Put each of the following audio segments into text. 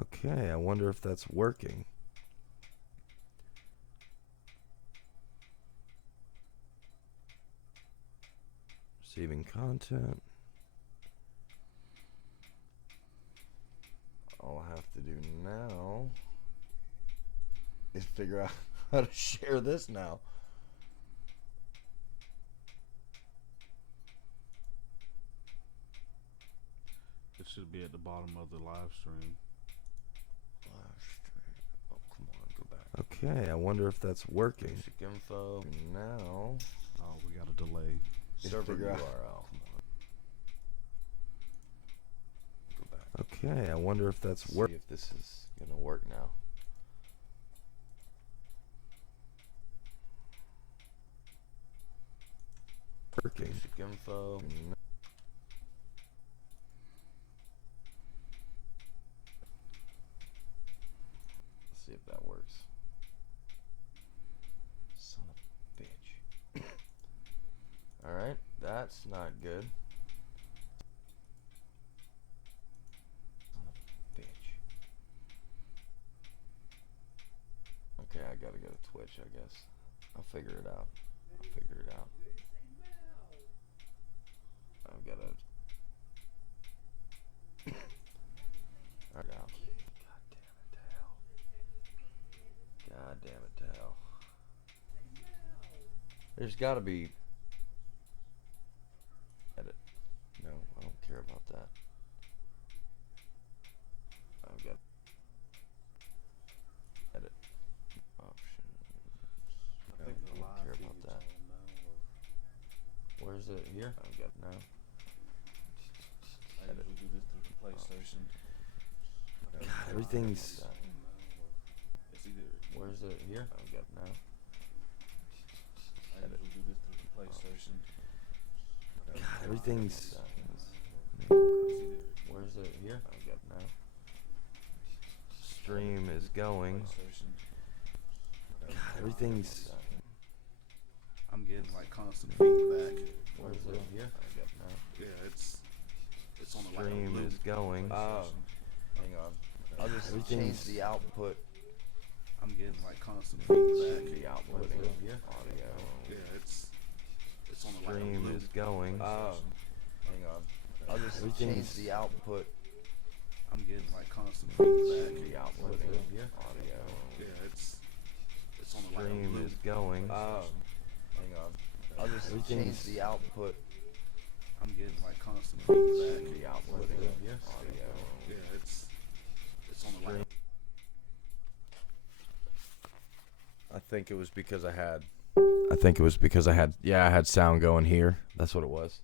Okay, I wonder if that's working. Receiving content. All I have to do now is figure out how to share this now. It should be at the bottom of the live stream. Oh, come on, go back. Okay, I wonder if that's working. Basic info. Now. Oh, we got a delay. Server URL. Go back. Okay, I wonder if that's working. See if this is gonna work now. Working. Basic info. Let's see if that works. Son of a bitch. Alright, that's not good. Son of a bitch. Okay, I gotta go to Twitch, I guess. I'll figure it out. I've gotta... Alright, out. God damn it to hell. There's gotta be... Edit. No, I don't care about that. I've got... Edit. Options. No, I don't care about that. Where's it? Here? I've got... No. I usually do this through the PlayStation. God, everything's... It's either... Where's it? Here? I've got... No. I usually do this through the PlayStation. God, everything's... Where's it? Here? I've got... No. Stream is going. God, everything's... I'm getting like constant feedback. Where's it? Here? I've got... No. Yeah, it's on the Stream is going. Oh. Hang on. I'll just change the output. I'm getting like constant feedback. The output here. Audio. Yeah, it's on the Stream is going. Oh. Hang on. I'll just change the output. I'm getting like constant feedback. The output here. Audio. Yeah, it's on the Stream is going. Oh. Hang on. I'll just change the output. I'm getting like constant feedback. The output here. Audio. Yeah, it's on the line. I think it was because I had. Yeah, I had sound going here. That's what it was.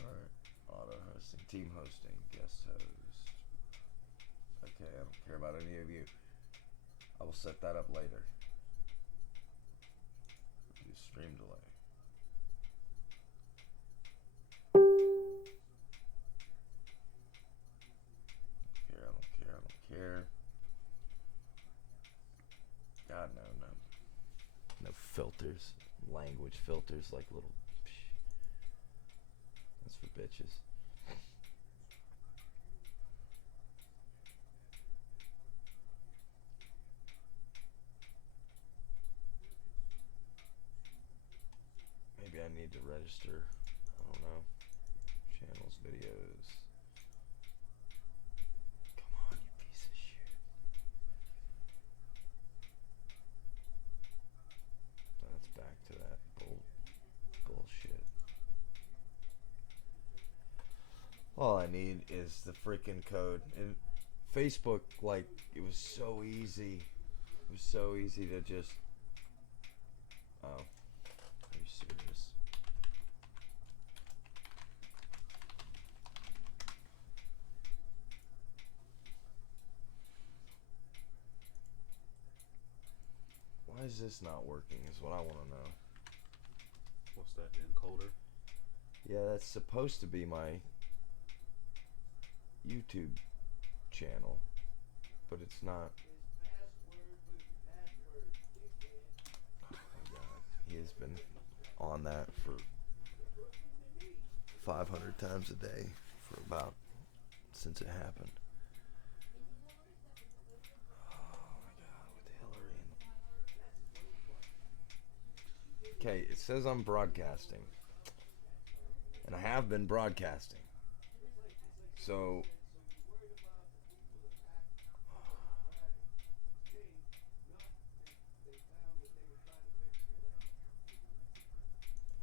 Alright. Auto hosting, team hosting, guest host. Okay, I don't care about any of you. I will set that up later. Do stream delay. I don't care. God, no. No filters. Language filters like little... That's for bitches. Maybe I need to register. I don't know. Channels, videos. Come on, you piece of shit. That's back to that bullshit. All I need is the freaking code. And Facebook, like, it was so easy. It was so easy to just... Oh. Are you serious? Why is this not working is what I want to know. What's that, encoder? Yeah, that's supposed to be my YouTube channel, but it's not. has been on that for 500 times a day for about since it happened. Oh my God, with Hillary. Okay, it says I'm broadcasting, and I have been broadcasting. So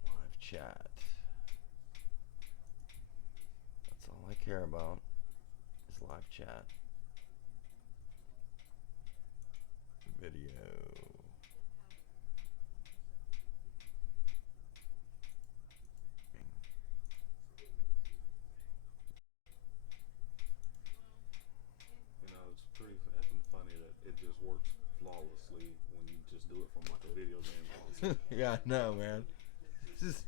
live chat. That's all I care about is live chat. Video. You know, it's pretty effing funny that it just works flawlessly when you just do it from like a video game console. Yeah, no, man. This is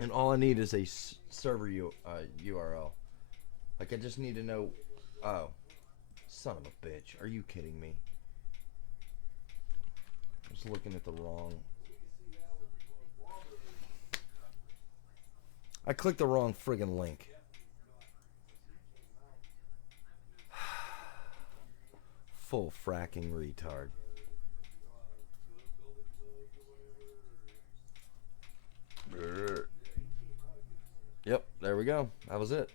and all I need is a server URL. Like, I just need to know. Oh, son of a bitch. Are you kidding me? I was looking at the wrong. I clicked the wrong friggin' link. Full fracking retard. Yep, there we go. That was it.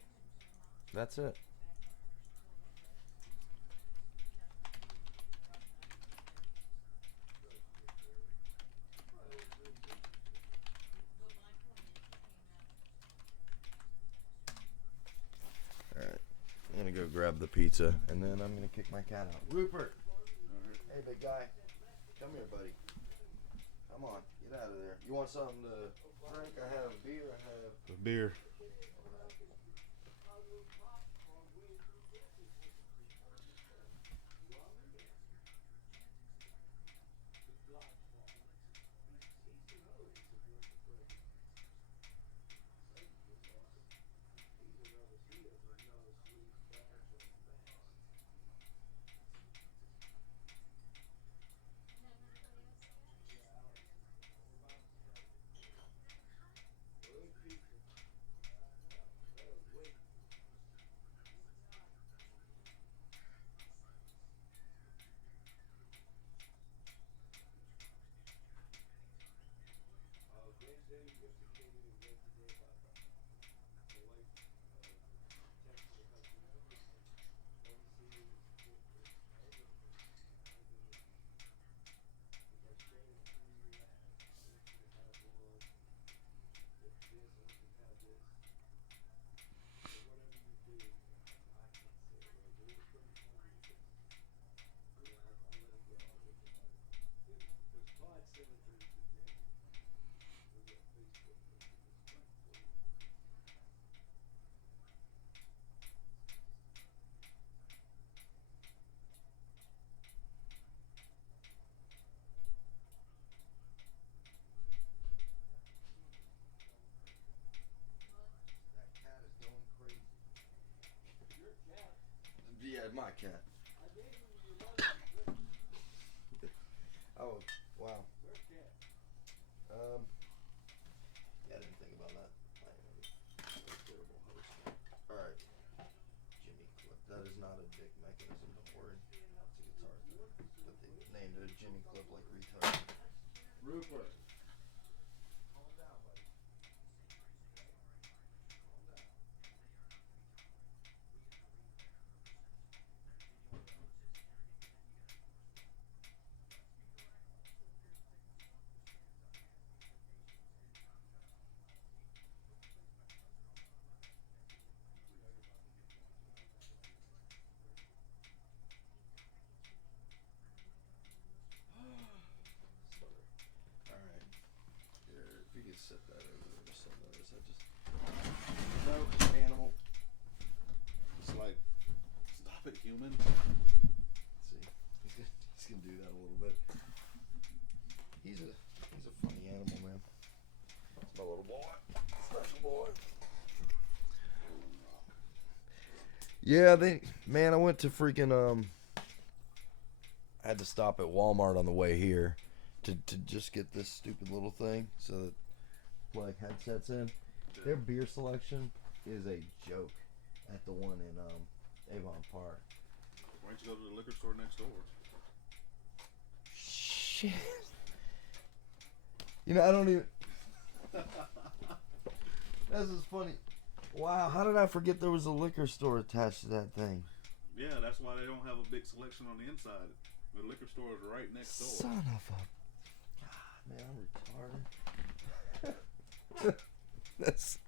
That's it. Alright. I'm gonna go grab the pizza and then I'm gonna kick my cat out. Rupert! Hey, big guy. Come here, buddy. Come on, get out of there. You want something to drink? I have beer. I have The beer. Yeah, my cat. Oh, wow. Yeah, I didn't think about that. I am a terrible host. Alright. Jimmy Clip. That is not a dick mechanism, don't worry. It's a guitar thing. But they named it a Jimmy Clip like retard. Rupert. Calm down, buddy. Alright. Here, if you could set that over there or some of those, I just. No, animal. It's like, stop it, human. Let's see. He's gonna do that a little bit. He's a funny animal, man. It's my little boy. Special boy. Yeah, man, I went to freaking I had to stop at Walmart on the way here to just get this stupid little thing so that plug headsets in. Their beer selection is a joke at the one in Avon Park. Why don't you go to the liquor store next door? Shit. You know, I don't even. This is funny. Wow, how did I forget there was a liquor store attached to that thing? Yeah, that's why they don't have a big selection on the inside. The liquor store is right next door. Son of a... God, man, I'm retarded. That's...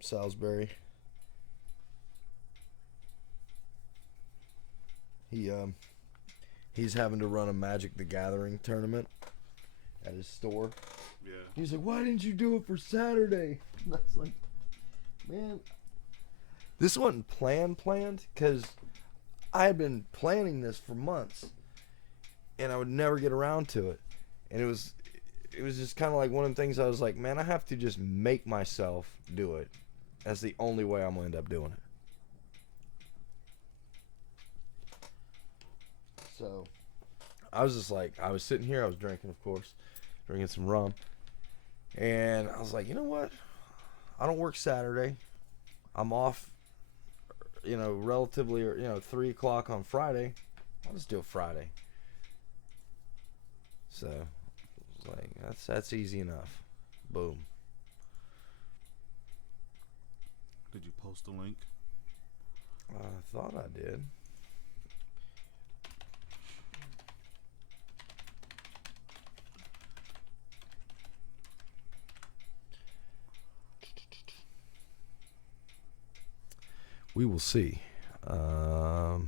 Salisbury. He's having to run a Magic the Gathering tournament at his store. Yeah. He's like, why didn't you do it for Saturday? And I was like, man, this wasn't planned, because I had been planning this for months, and I would never get around to it. And it was just kind of like one of the things I was like, man, I have to just make myself do it. That's the only way I'm going to end up doing it. So, I was just like, I was sitting here, I was drinking, of course, drinking some rum. And I was like, you know what? I don't work Saturday. I'm off, relatively, 3 o'clock on Friday. I'll just do it Friday. So, I was like, that's easy enough. Boom. Did you post the link? I thought I did. We will see. Are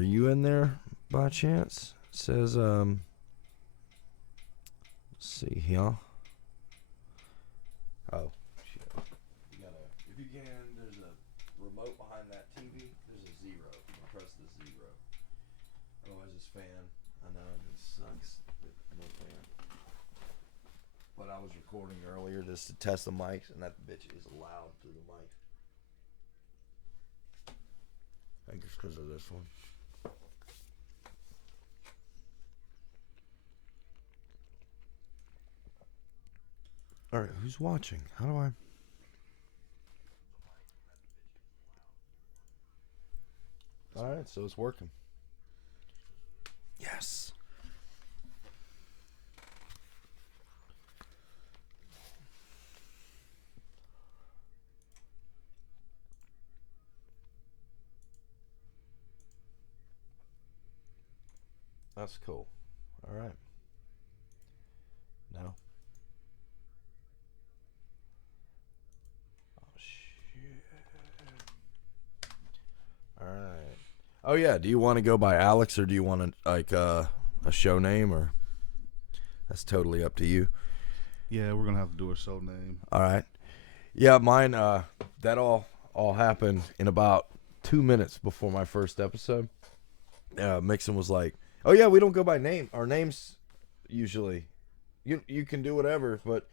you in there by chance? It says, let's see here. Oh, shit. You gotta, if you can, there's a remote behind that TV. There's a 0. I'll press the 0. Otherwise, it's fan. I know, it sucks. No fan. But I was recording earlier just to test the mics, and that bitch is loud through the mic. I think it's because of this one. Alright, who's watching? How do I... Alright, so it's working. Yes. That's cool. All right. No. Oh shit. All right. Oh yeah. Do you want to go by Alex, or do you want to like a show name, or that's totally up to you. Yeah, we're gonna have to do a show name. All right. Yeah, mine. That all happened in about 2 minutes before my first episode. Mixon was like, "Oh yeah, we don't go by name. Our names usually, you can do whatever." But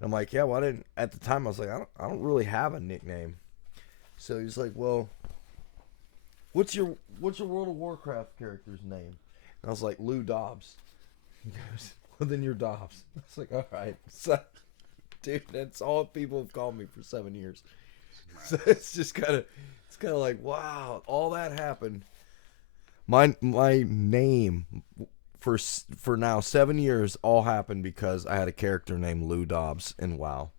I'm like, "Yeah, well, I didn't." At the time, I was like, "I don't really have a nickname." So he's like, "Well, what's your World of Warcraft character's name?" And I was like, "Lou Dobbs." He goes, "Well, then you're Dobbs." I was like, "All right." So, dude, that's all people have called me for 7 years. So it's just kind of like, wow, all that happened. My name for now 7 years all happened because I had a character named Lou Dobbs in WoW.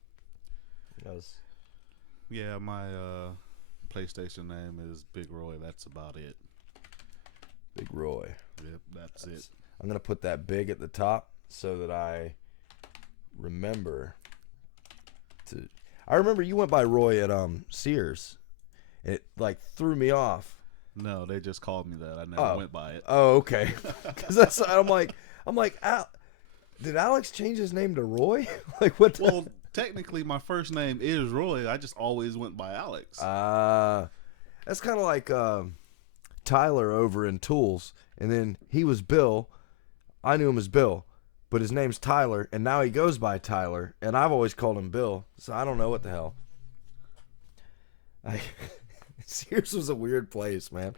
Yeah, my PlayStation name is Big Roy. That's about it. Big Roy. Yep, that's it. I'm gonna put that big at the top so that I remember to. I remember you went by Roy at Sears. It like threw me off. No, they just called me that. I never went by it. Oh, okay. Because I'm like, did Alex change his name to Roy? Like what? Well, technically, my first name is Roy. I just always went by Alex. That's kind of like Tyler over in Tools, and then he was Bill. I knew him as Bill, but his name's Tyler, and now he goes by Tyler, and I've always called him Bill, so I don't know what the hell. Sears was a weird place, man.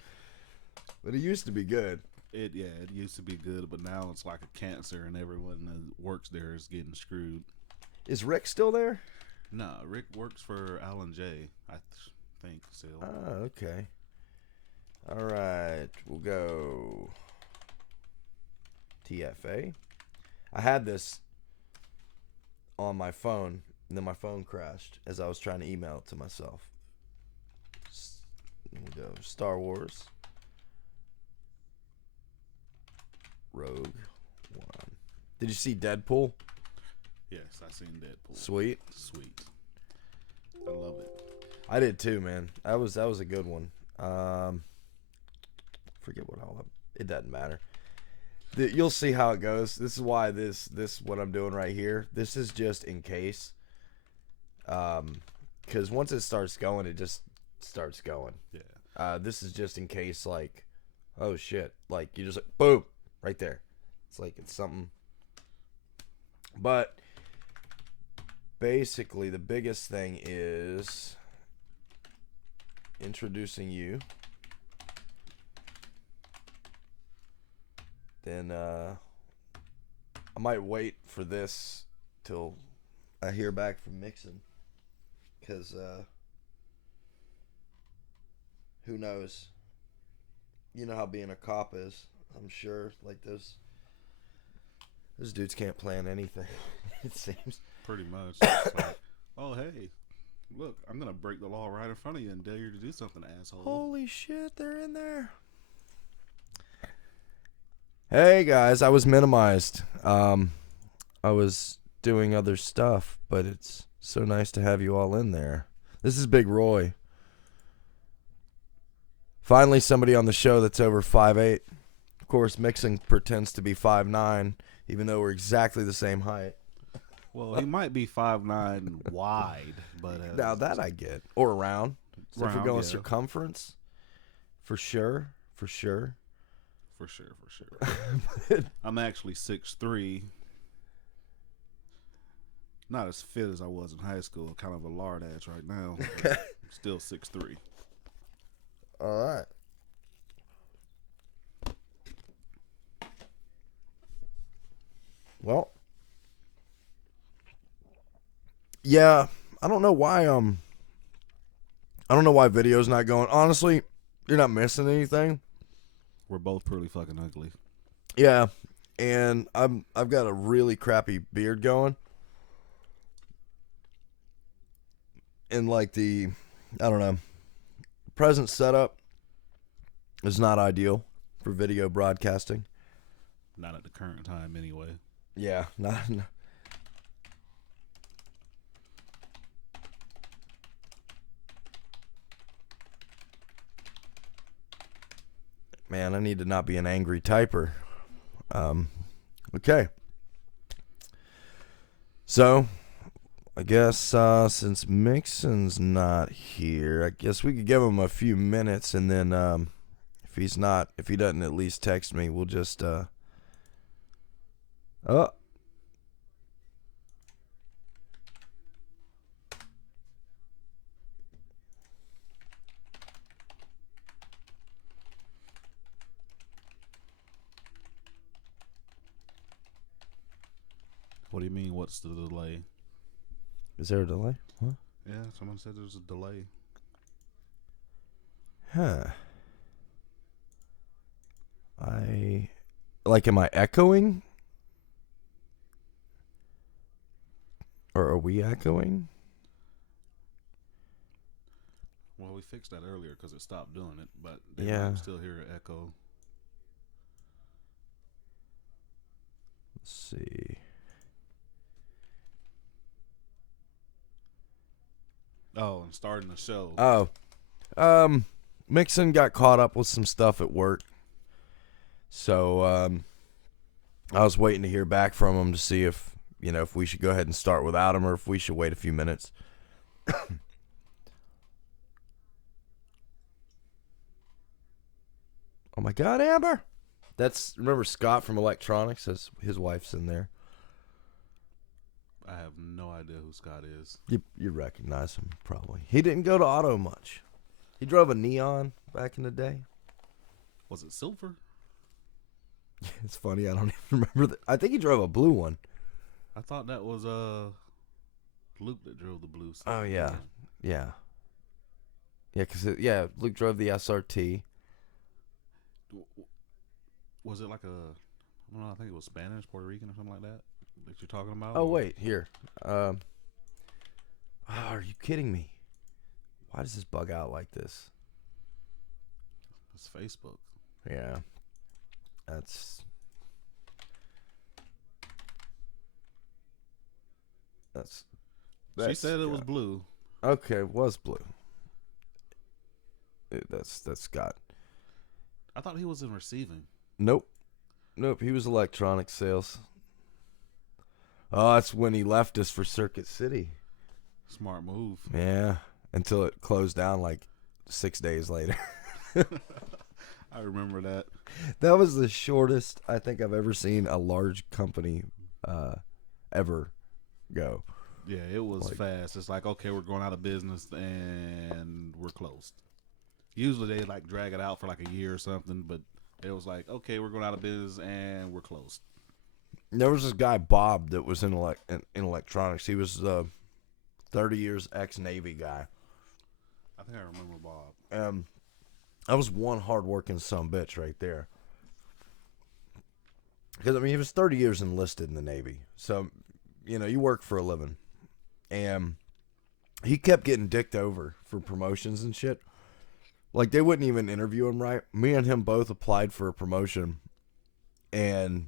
But it used to be good. It used to be good, but now it's like a cancer, and everyone that works there is getting screwed. Is Rick still there? No, Rick works for Alan J. I think still. Oh, okay. All right, we'll go TFA. I had this on my phone, and then my phone crashed as I was trying to email it to myself. We'll go Star Wars. Rogue One. Did you see Deadpool? Yes, I seen Deadpool. Sweet. I love it. I did too, man. That was a good one. Forget what all it doesn't matter. You'll see how it goes. This is why this what I'm doing right here. This is just in case. Because once it starts going, it just starts going. Yeah. This is just in case, like, oh shit, like you just like boom right there. It's like it's something. But basically, the biggest thing is introducing you. Then I might wait for this till I hear back from Mixon, because who knows? You know how being a cop is. I'm sure, like those dudes can't plan anything. It seems pretty much. It's like, oh hey, look, I'm gonna break the law right in front of you and dare you to do something, asshole. Holy shit, they're in there. Hey guys, I was minimized. I was doing other stuff, but it's so nice to have you all in there. This is Big Roy. Finally, somebody on the show that's over 5'8". Of course, Mixon pretends to be 5'9", even though we're exactly the same height. Well, he might be 5'9" wide, but now that I get. Or around. So if we're going yeah. circumference, for sure. For sure. I'm actually 6'3". Not as fit as I was in high school. Kind of a lard ass right now. But I'm still 6'3". All right. Well, yeah, I don't know why video's not going. Honestly, you're not missing anything. We're both pretty fucking ugly. Yeah, and I've got a really crappy beard going. And like I don't know, present setup is not ideal for video broadcasting. Not at the current time anyway. Yeah, not. Man, I need to not be an angry typer. Okay. So, I guess since Mixon's not here, I guess we could give him a few minutes, and then if he doesn't at least text me, we'll just oh. What do you mean, what's the delay? Is there a delay? What? Yeah, someone said there's a delay. Huh. Am I echoing? Or are we echoing? Well, we fixed that earlier because it stopped doing it, but they Yeah. might still hear an echo. Let's see. Oh, and starting the show. Oh. Mixon got caught up with some stuff at work. So, I was waiting to hear back from him to see if we should go ahead and start without him or if we should wait a few minutes. Oh my God, Amber! Remember Scott from Electronics? His wife's in there. I have no idea who Scott is. You recognize him probably. He didn't go to Auto much. He drove a Neon back in the day. Was it silver? It's funny. I don't even remember. I think he drove a blue one. I thought that was Luke that drove the blue. Oh yeah, Neon. yeah, because Luke drove the SRT. Was it like a? I don't know. I think it was Spanish, Puerto Rican, or something like that. That you're talking about? Oh wait, here. Are you kidding me? Why does this bug out like this? It's Facebook. Yeah, that's She said it was blue. Okay, it was blue. That's Scott. I thought he was in receiving. Nope. He was electronic sales. Oh, that's when he left us for Circuit City. Smart move. Yeah, until it closed down like 6 days later. I remember that. That was the shortest I think I've ever seen a large company ever go. Yeah, it was fast. It's like, okay, we're going out of business and we're closed. Usually they like drag it out for like a year or something, but it was like, okay, we're going out of business and we're closed. There was this guy Bob that was in electronics. He was 30 years ex-Navy guy. I think I remember Bob. That was one hard-working sumbitch right there. Because, I mean, he was 30 years enlisted in the Navy. So, you know, you work for a living. And he kept getting dicked over for promotions and shit. Like, they wouldn't even interview him right. Me and him both applied for a promotion. And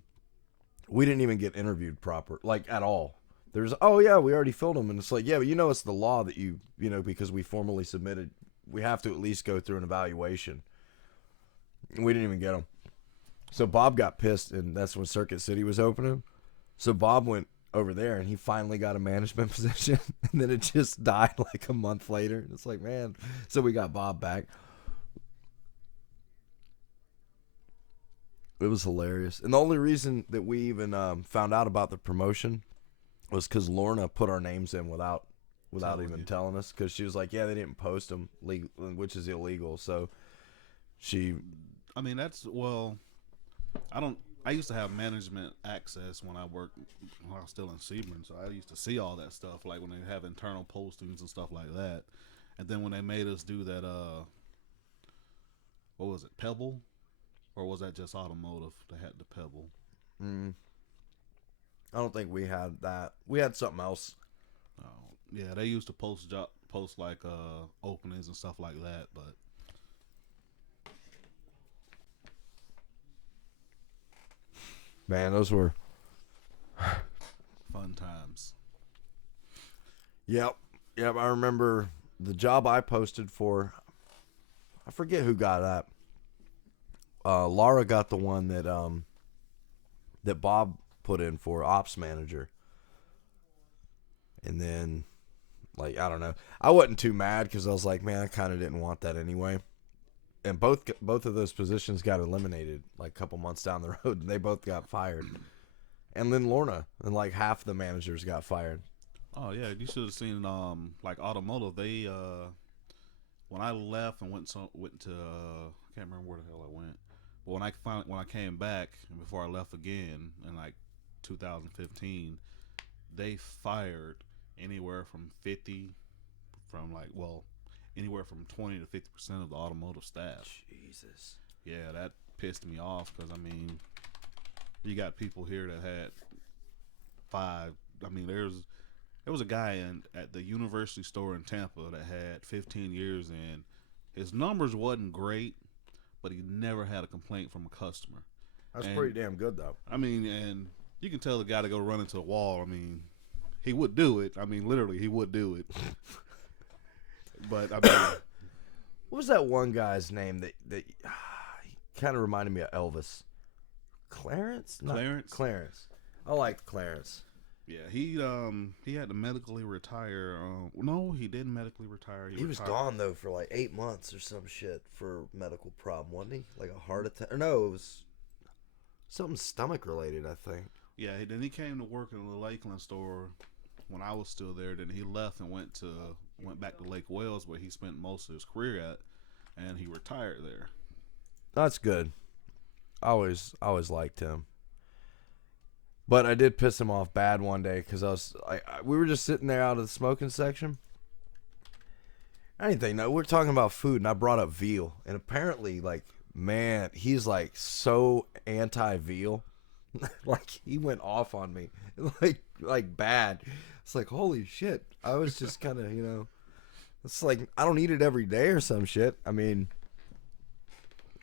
we didn't even get interviewed proper, like, at all. There's, oh, yeah, we already filled him. And it's like, yeah, but you know it's the law that you know, because we formally submitted, we have to at least go through an evaluation. And we didn't even get him. So Bob got pissed, and that's when Circuit City was opening. So Bob went over there, and he finally got a management position. And then it just died like a month later. It's like, man. So we got Bob back. It was hilarious. And the only reason that we even found out about the promotion was because Lorna put our names in without even telling us. Because she was like, yeah, they didn't post them, which is illegal. So she... I mean, I used to have management access when I was still in Sebring, so I used to see all that stuff, like when they have internal postings and stuff like that. And then when they made us do that, what was it, Pebble? Or was that just Automotive that had the Pebble? I don't think we had that. We had something else. Yeah, they used to post like openings and stuff like that, but man, those were fun times. Yep. I remember the job I posted for. I forget who got that. Laura got the one that Bob put in for ops manager. And then, like, I don't know. I wasn't too mad because I was like, man, I kind of didn't want that anyway. And both of those positions got eliminated like a couple months down the road. And they both got fired. And then Lorna and like half the managers got fired. Oh yeah, you should have seen like Automoto. They when I left and went to I can't remember where the hell I went. But when I came back and before I left again in like 2015, they fired anywhere from 20 to 50% of the automotive staff. Jesus. Yeah, that pissed me off because I mean, you got people here that had 5. I mean, there was a guy at the university store in Tampa that had 15 years in. His numbers wasn't great, but he never had a complaint from a customer. That's pretty damn good, though. I mean, and you can tell the guy to go run into the wall. I mean, he would do it. I mean, literally, he would do it. But I mean, what was that one guy's name that kind of reminded me of Elvis? Clarence. Clarence. I like Clarence. Yeah, he had to medically retire. No, he didn't medically retire. He was gone though for like 8 months or some shit for medical problem, wasn't he? Like a heart attack? Or no, it was something stomach related, I think. Yeah, then he came to work in the Lakeland store when I was still there. Then he left and went back to Lake Wales, where he spent most of his career at. and he retired there. That's good. I always liked him. But I did piss him off bad one day because we were just sitting there out of the smoking section. I didn't think no. We were talking about food, and I brought up veal, and apparently, like, man, he's like so anti-veal. Like he went off on me, like bad. It's like holy shit. I was just kind of it's like I don't eat it every day or some shit. I mean,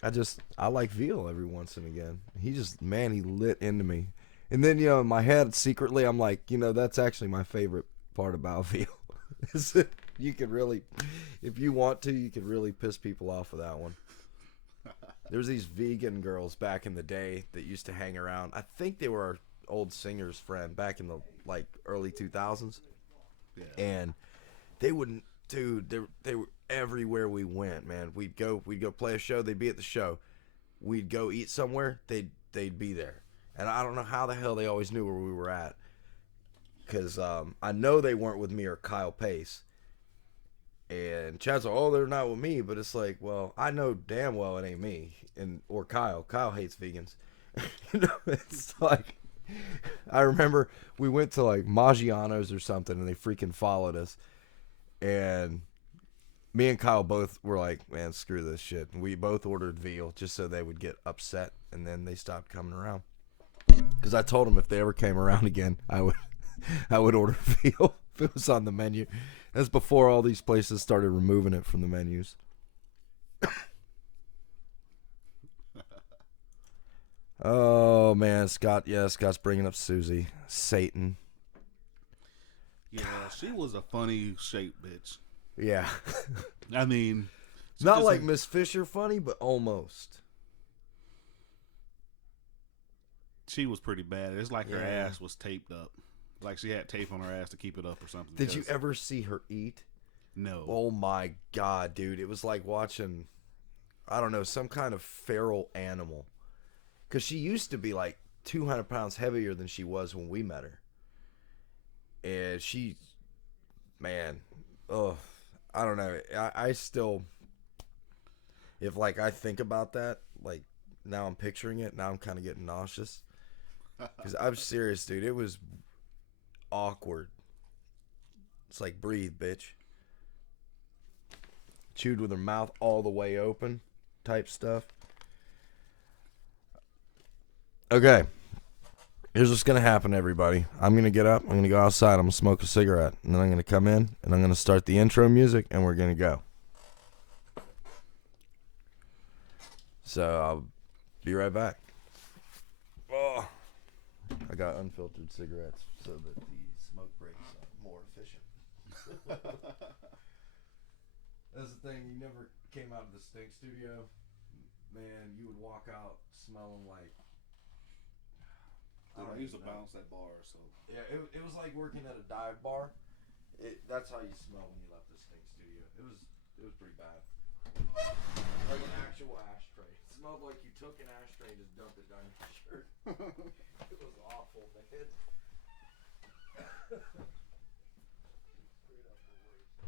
I like veal every once and again. He just man, he lit into me. And then in my head secretly I'm like, that's actually my favorite part about veal. Is that you could really, if you want to, you could really piss people off with that one. There was these vegan girls back in the day that used to hang around. I think they were our old singer's friend back in the like early 2000s. Yeah. And they wouldn't, dude. They were everywhere we went, man. We'd go play a show. They'd be at the show. We'd go eat somewhere. They'd be there. And I don't know how the hell they always knew where we were at. Because I know they weren't with me or Kyle Pace. And Chad's like, oh, they're not with me. But it's like, well, I know damn well it ain't me or Kyle. Kyle hates vegans. It's like, I remember we went to like Maggiano's or something, and they freaking followed us. And me and Kyle both were like, man, screw this shit. And we both ordered veal just so they would get upset, and then they stopped coming around. Because I told them if they ever came around again, I would order veal if it was on the menu. That's before all these places started removing it from the menus. Oh man, Scott. Yeah, Scott's bringing up Susie, Satan. Yeah, she was a funny shaped bitch. Yeah. I mean, not like Miss Fisher funny, but almost. She was pretty bad. It's like her ass was taped up. Like she had tape on her ass to keep it up or something. Did you ever see her eat? No. Oh my God, dude. It was like watching, I don't know, some kind of feral animal. Because she used to be like 200 pounds heavier than she was when we met her. And she, man, I don't know. I still, if like I think about that, like now I'm picturing it, now I'm kind of getting nauseous. Because I'm serious, dude. It was awkward. It's like breathe, bitch. Chewed with her mouth all the way open type stuff. Okay. Here's what's going to happen, everybody. I'm going to get up. I'm going to go outside. I'm going to smoke a cigarette. And then I'm going to come in. And I'm going to start the intro music. And we're going to go. So I'll be right back. Oh, I got unfiltered cigarettes so that the smoke breaks are more efficient. That's the thing. You never came out of the stink studio. Man, you would walk out smelling like... I used to bounce that bar, so... Yeah, it was like working at a dive bar. That's how you smell when you left the stink studio. It was pretty bad. Like an actual ashtray. It smelled like you took an ashtray and just dumped it down your shirt. It was awful, man. Straight up the worst.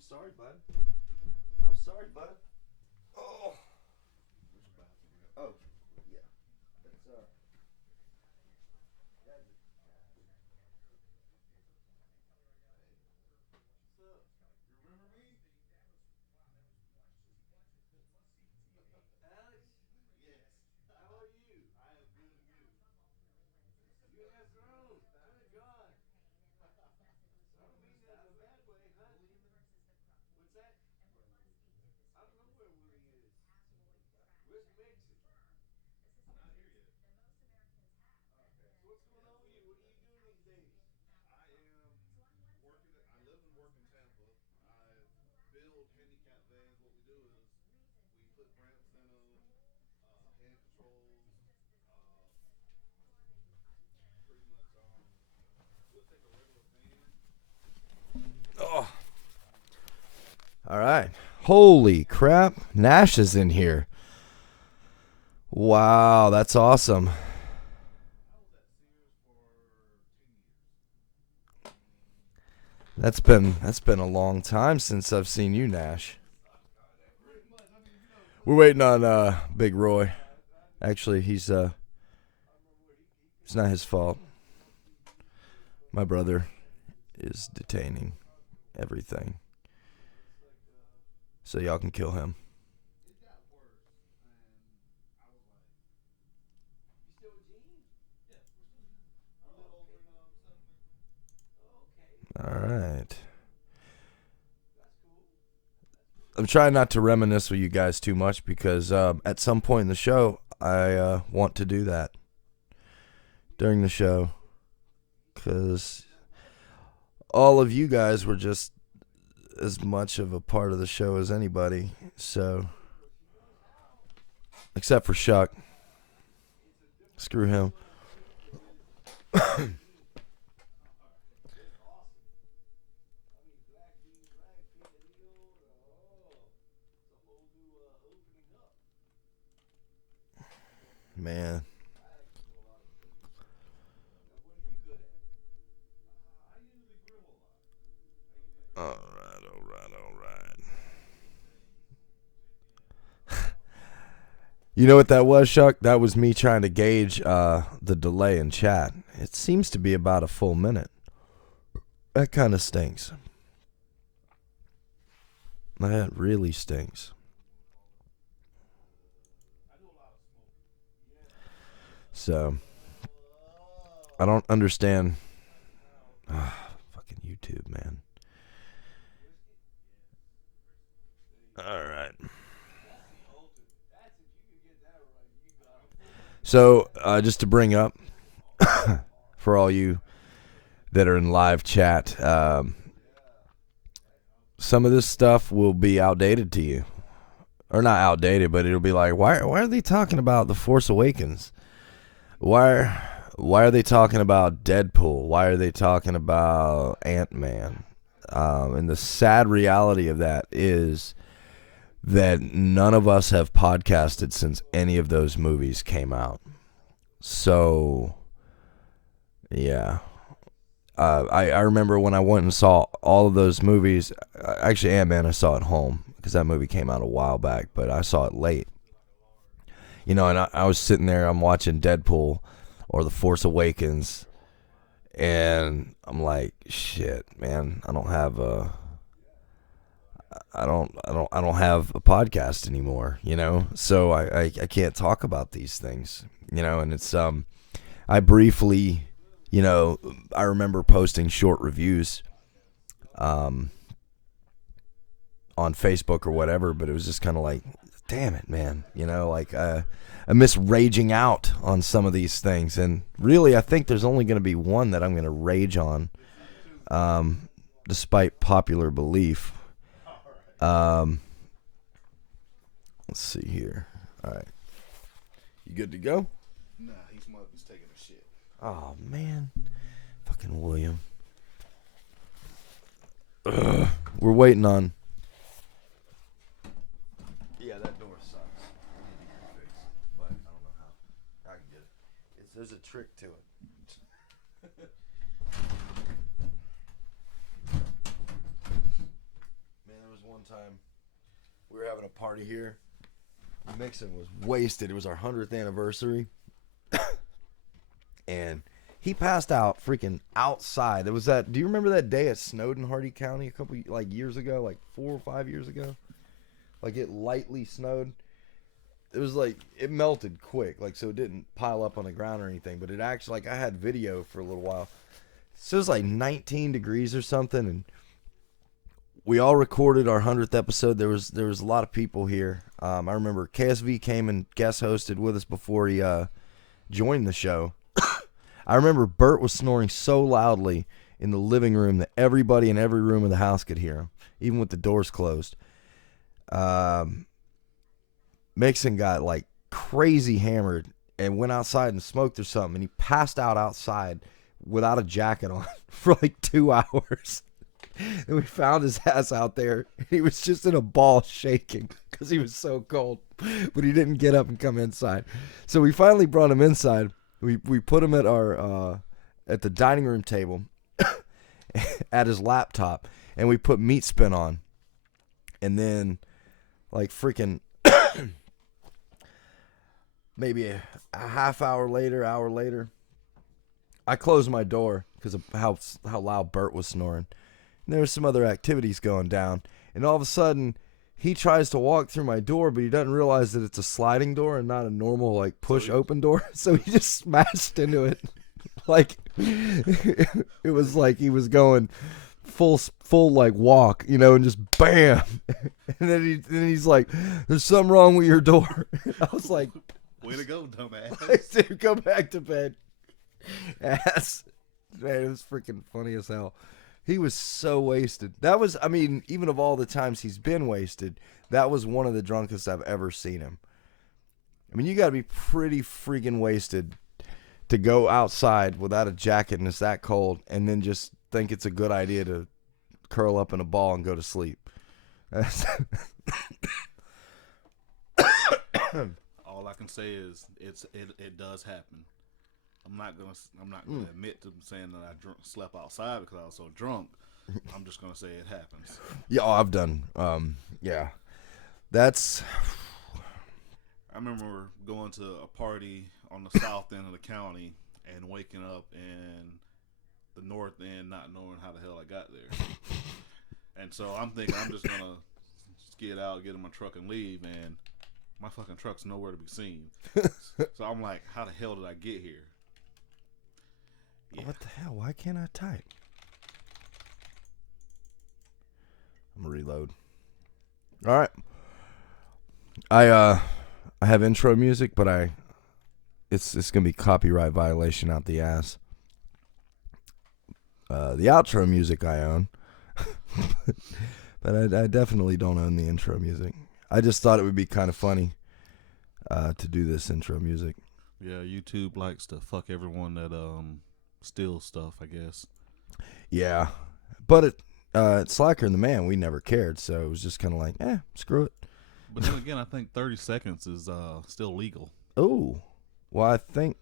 I'm sorry, bud. I'm sorry, bud. Oh. Oh. Yeah. That's Alex. Yes. How are you? I am good and you. You have grown. Good God. I don't mean that in a bad way, huh? What's that? I don't know where Willie is. Where's Megson? Not here yet. Okay. So what's going on with you? What are you doing these days? I am working. I live and work in Tampa. I build handicap vans. What we do is we put ramps in them, hand controls. Uh, Pretty much, we'll take a regular van. Oh. All right. Holy crap. Nash is in here. Wow, that's awesome. I was at Sears for 10 years. That's been a long time since I've seen you, Nash. Pretty much. I mean, We're waiting on Big Roy. Actually, it's not his fault. My brother is detaining everything. So y'all can kill him. it got worse, and I was like, You still with Gene? yeah, we're still together. We live over in Settlement. All right. I'm trying not to reminisce with you guys too much because at some point in the show, I want to do that during the show because all of you guys were just as much of a part of the show as anybody. So, except for Shuck. Screw him. Man. All right. You know what that was, Shuck? That was me trying to gauge the delay in chat. It seems to be about a full minute. That kind of stinks. That really stinks. So, I don't understand. Fucking YouTube, man. All right. So, just to bring up, for all you that are in live chat, some of this stuff will be outdated to you. Or not outdated, but it'll be like, why are they talking about The Force Awakens? Why are they talking about Deadpool? Why are they talking about Ant-Man? And the sad reality of that is that none of us have podcasted since any of those movies came out. So, yeah. I remember when I went and saw all of those movies. Actually, Ant-Man I saw at home because that movie came out a while back, but I saw it late. You know, and I was sitting there, I'm watching Deadpool or The Force Awakens, and I'm like, shit, man, I don't have a podcast anymore, you know? So I can't talk about these things, you know, and it's I briefly, you know, I remember posting short reviews on Facebook or whatever, but it was just kind of like, damn it, man, you know, like I miss raging out on some of these things, and really I think there's only going to be one that I'm going to rage on, despite popular belief. Let's see here. All right, you good to go? nah, he's taking a shit. Oh man, fucking William. Ugh. We're waiting on. Yeah, that door sucks. It needs to be fixed, but I don't know how. I can get it. There's a trick to it. Man, one time we were having a party here. Mixon was wasted. It was our 100th anniversary. And he passed out freaking outside. It was that. Do you remember that day it snowed in Hardy County a couple years ago, like 4 or 5 years ago? Like it lightly snowed. It was like it melted quick, like so it didn't pile up on the ground or anything. But it actually, like I had video for a little while. So it was like 19 degrees or something, and we all recorded our 100th episode. There was a lot of people here. I remember KSV came and guest hosted with us before he joined the show. I remember Bert was snoring so loudly in the living room that everybody in every room of the house could hear him, even with the doors closed. Mixon got like crazy hammered and went outside and smoked or something, and he passed out outside without a jacket on for like 2 hours. And we found his ass out there. He was just in a ball shaking because he was so cold, but he didn't get up and come inside. So we finally brought him inside. We put him at our at the dining room table at his laptop, and we put meat spin on. And then, like freaking, maybe a half hour later, I closed my door because of how loud Bert was snoring. And there was some other activities going down, and all of a sudden, he tries to walk through my door, but he doesn't realize that it's a sliding door and not a normal like push open door. So he just smashed into it, like it was like he was going full like walk, you know, and just bam. And then he's like, "There's something wrong with your door." I was like, "Way to go, dumbass!" I said, "Go back to bed." Ass, man, it was freaking funny as hell. He was so wasted. That was, I mean, even of all the times he's been wasted, that was one of the drunkest I've ever seen him. I mean, you got to be pretty freaking wasted to go outside without a jacket and it's that cold and then just think it's a good idea to curl up in a ball and go to sleep. All I can say is it does happen. I'm not gonna admit to saying that I slept outside because I was so drunk. I'm just gonna say it happens. Yeah, I've done. Yeah, that's. I remember going to a party on the south end of the county and waking up in the north end, not knowing how the hell I got there. And so I'm thinking I'm just gonna skid out, get in my truck, and leave. And my fucking truck's nowhere to be seen. So I'm like, how the hell did I get here? Yeah. What the hell? Why can't I type? I'm gonna reload. All right. I have intro music, but it's gonna be copyright violation out the ass. The outro music I own, but I definitely don't own the intro music. I just thought it would be kind of funny to do this intro music. Yeah, YouTube likes to fuck everyone that steals stuff, I guess. Yeah, but Slacker and the Man, we never cared, so it was just kind of like, screw it. But then again, I think 30 seconds is still legal. Oh, well, I think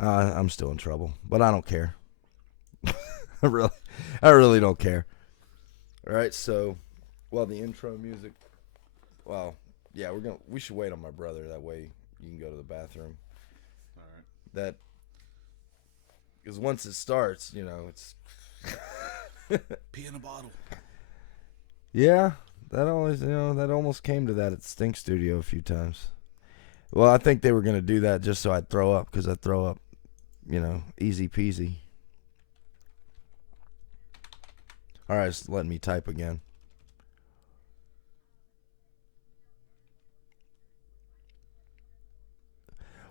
I'm still in trouble, but I don't care. I really don't care. All right, so, well, the intro music. Well, yeah, we should wait on my brother. That way you can go to the bathroom. All right. That. Because once it starts, you know, it's... Pee in a bottle. Yeah, that almost came to that at Stink Studio a few times. Well, I think they were going to do that just so I'd throw up, because I throw up, you know, easy peasy. All right, it's letting me type again.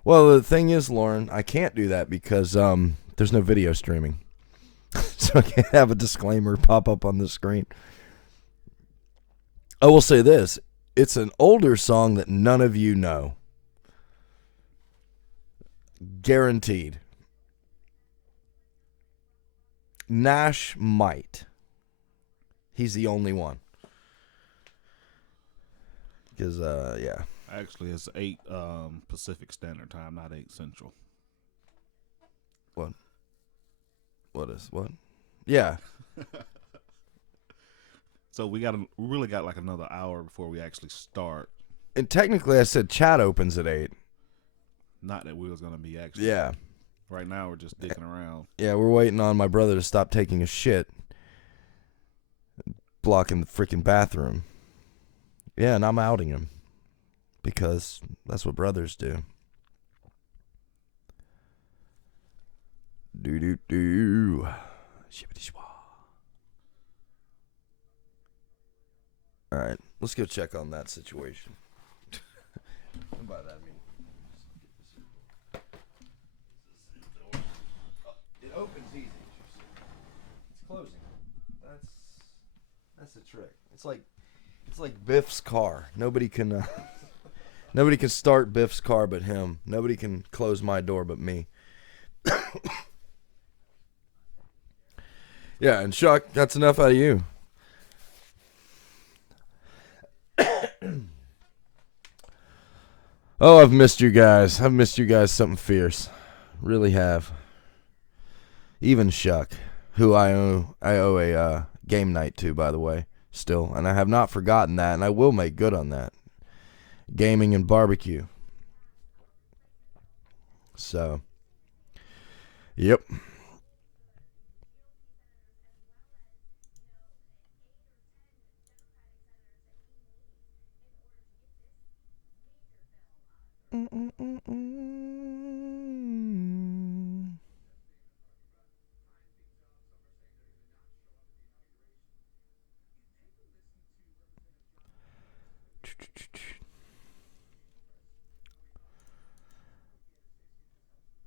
Well, the thing is, Lauren, I can't do that because there's no video streaming. So I can't have a disclaimer pop up on the screen. I will say this. It's an older song that none of you know. Guaranteed. Nash might. He's the only one. Because, yeah. Actually, it's 8 Pacific Standard Time, not 8 Central. What? What? Yeah. So we really got like another hour before we actually start. And technically, I said chat opens at 8. Not that we was gonna be actually. Yeah. Right now we're just dicking around. Yeah, we're waiting on my brother to stop taking a shit, blocking the freaking bathroom. Yeah, and I'm outing him because that's what brothers do. Do do do. Shippity schwa. All right, let's go check on that situation. And by that I mean, it opens easy. It's closing. That's the trick. It's like Biff's car. Nobody can start Biff's car but him. Nobody can close my door but me. Yeah, and Chuck, that's enough out of you. Oh, I've missed you guys. I've missed you guys something fierce. Really have. Even Chuck, who I owe a game night to, by the way, still. And I have not forgotten that, and I will make good on that. Gaming and barbecue. So, yep.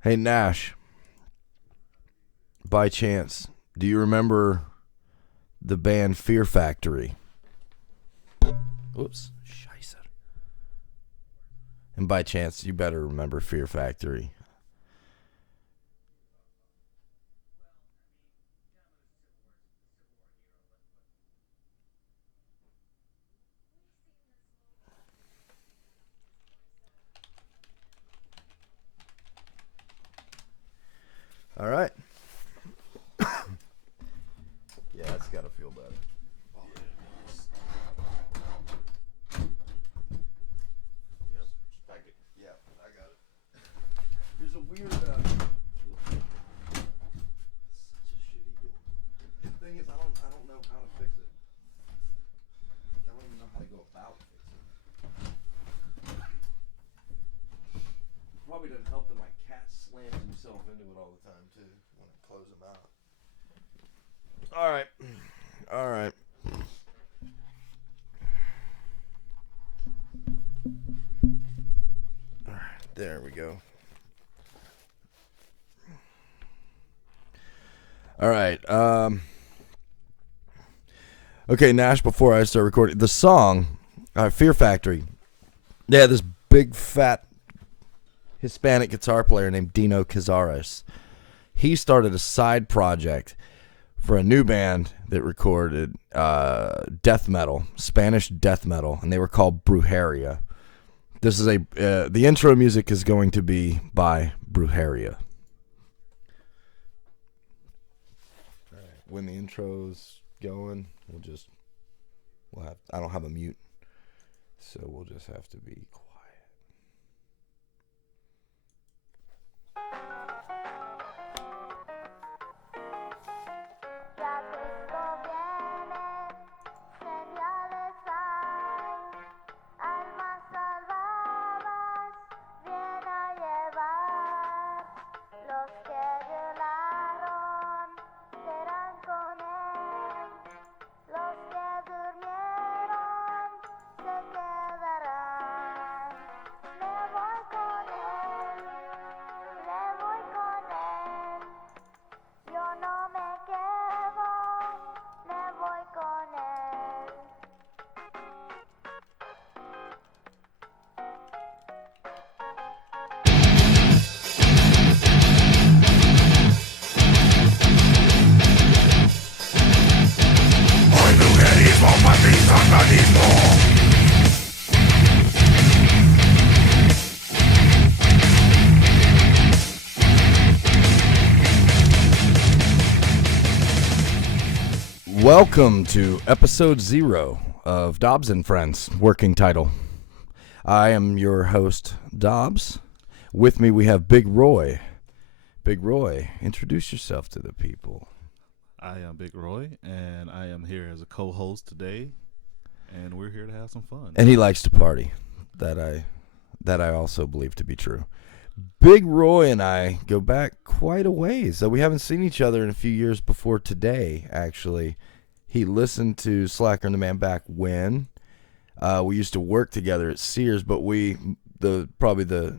Hey, Nash. By chance, do you remember the band Fear Factory? Whoops. Scheiße. And by chance, you better remember Fear Factory. All right. Yeah, that's got to feel better. Yeah, I got it. There's a weird, such a shitty deal. The thing is, I don't know how to fix it. I don't even know how to go about fixing it. Probably doesn't help that my cat slams himself into it all the time too when I close him out. All right. There we go. All right. Okay, Nash, before I start recording, the song, Fear Factory. Yeah, this big, fat Hispanic guitar player named Dino Cazares. He started a side project for a new band that recorded death metal, Spanish death metal, and they were called Brujeria. This is the intro music is going to be by Brujeria. All right. When the intro's going, I don't have a mute, so we'll just have to be quiet. Welcome to episode 0 of Dobbs and Friends, working title. I am your host, Dobbs. With me we have Big Roy. Big Roy, introduce yourself to the people. I am Big Roy, and I am here as a co-host today, and we're here to have some fun. And he likes to party. That I also believe to be true. Big Roy and I go back quite a ways. We haven't seen each other in a few years before today, actually. He listened to Slacker and the Man back when we used to work together at Sears, but probably the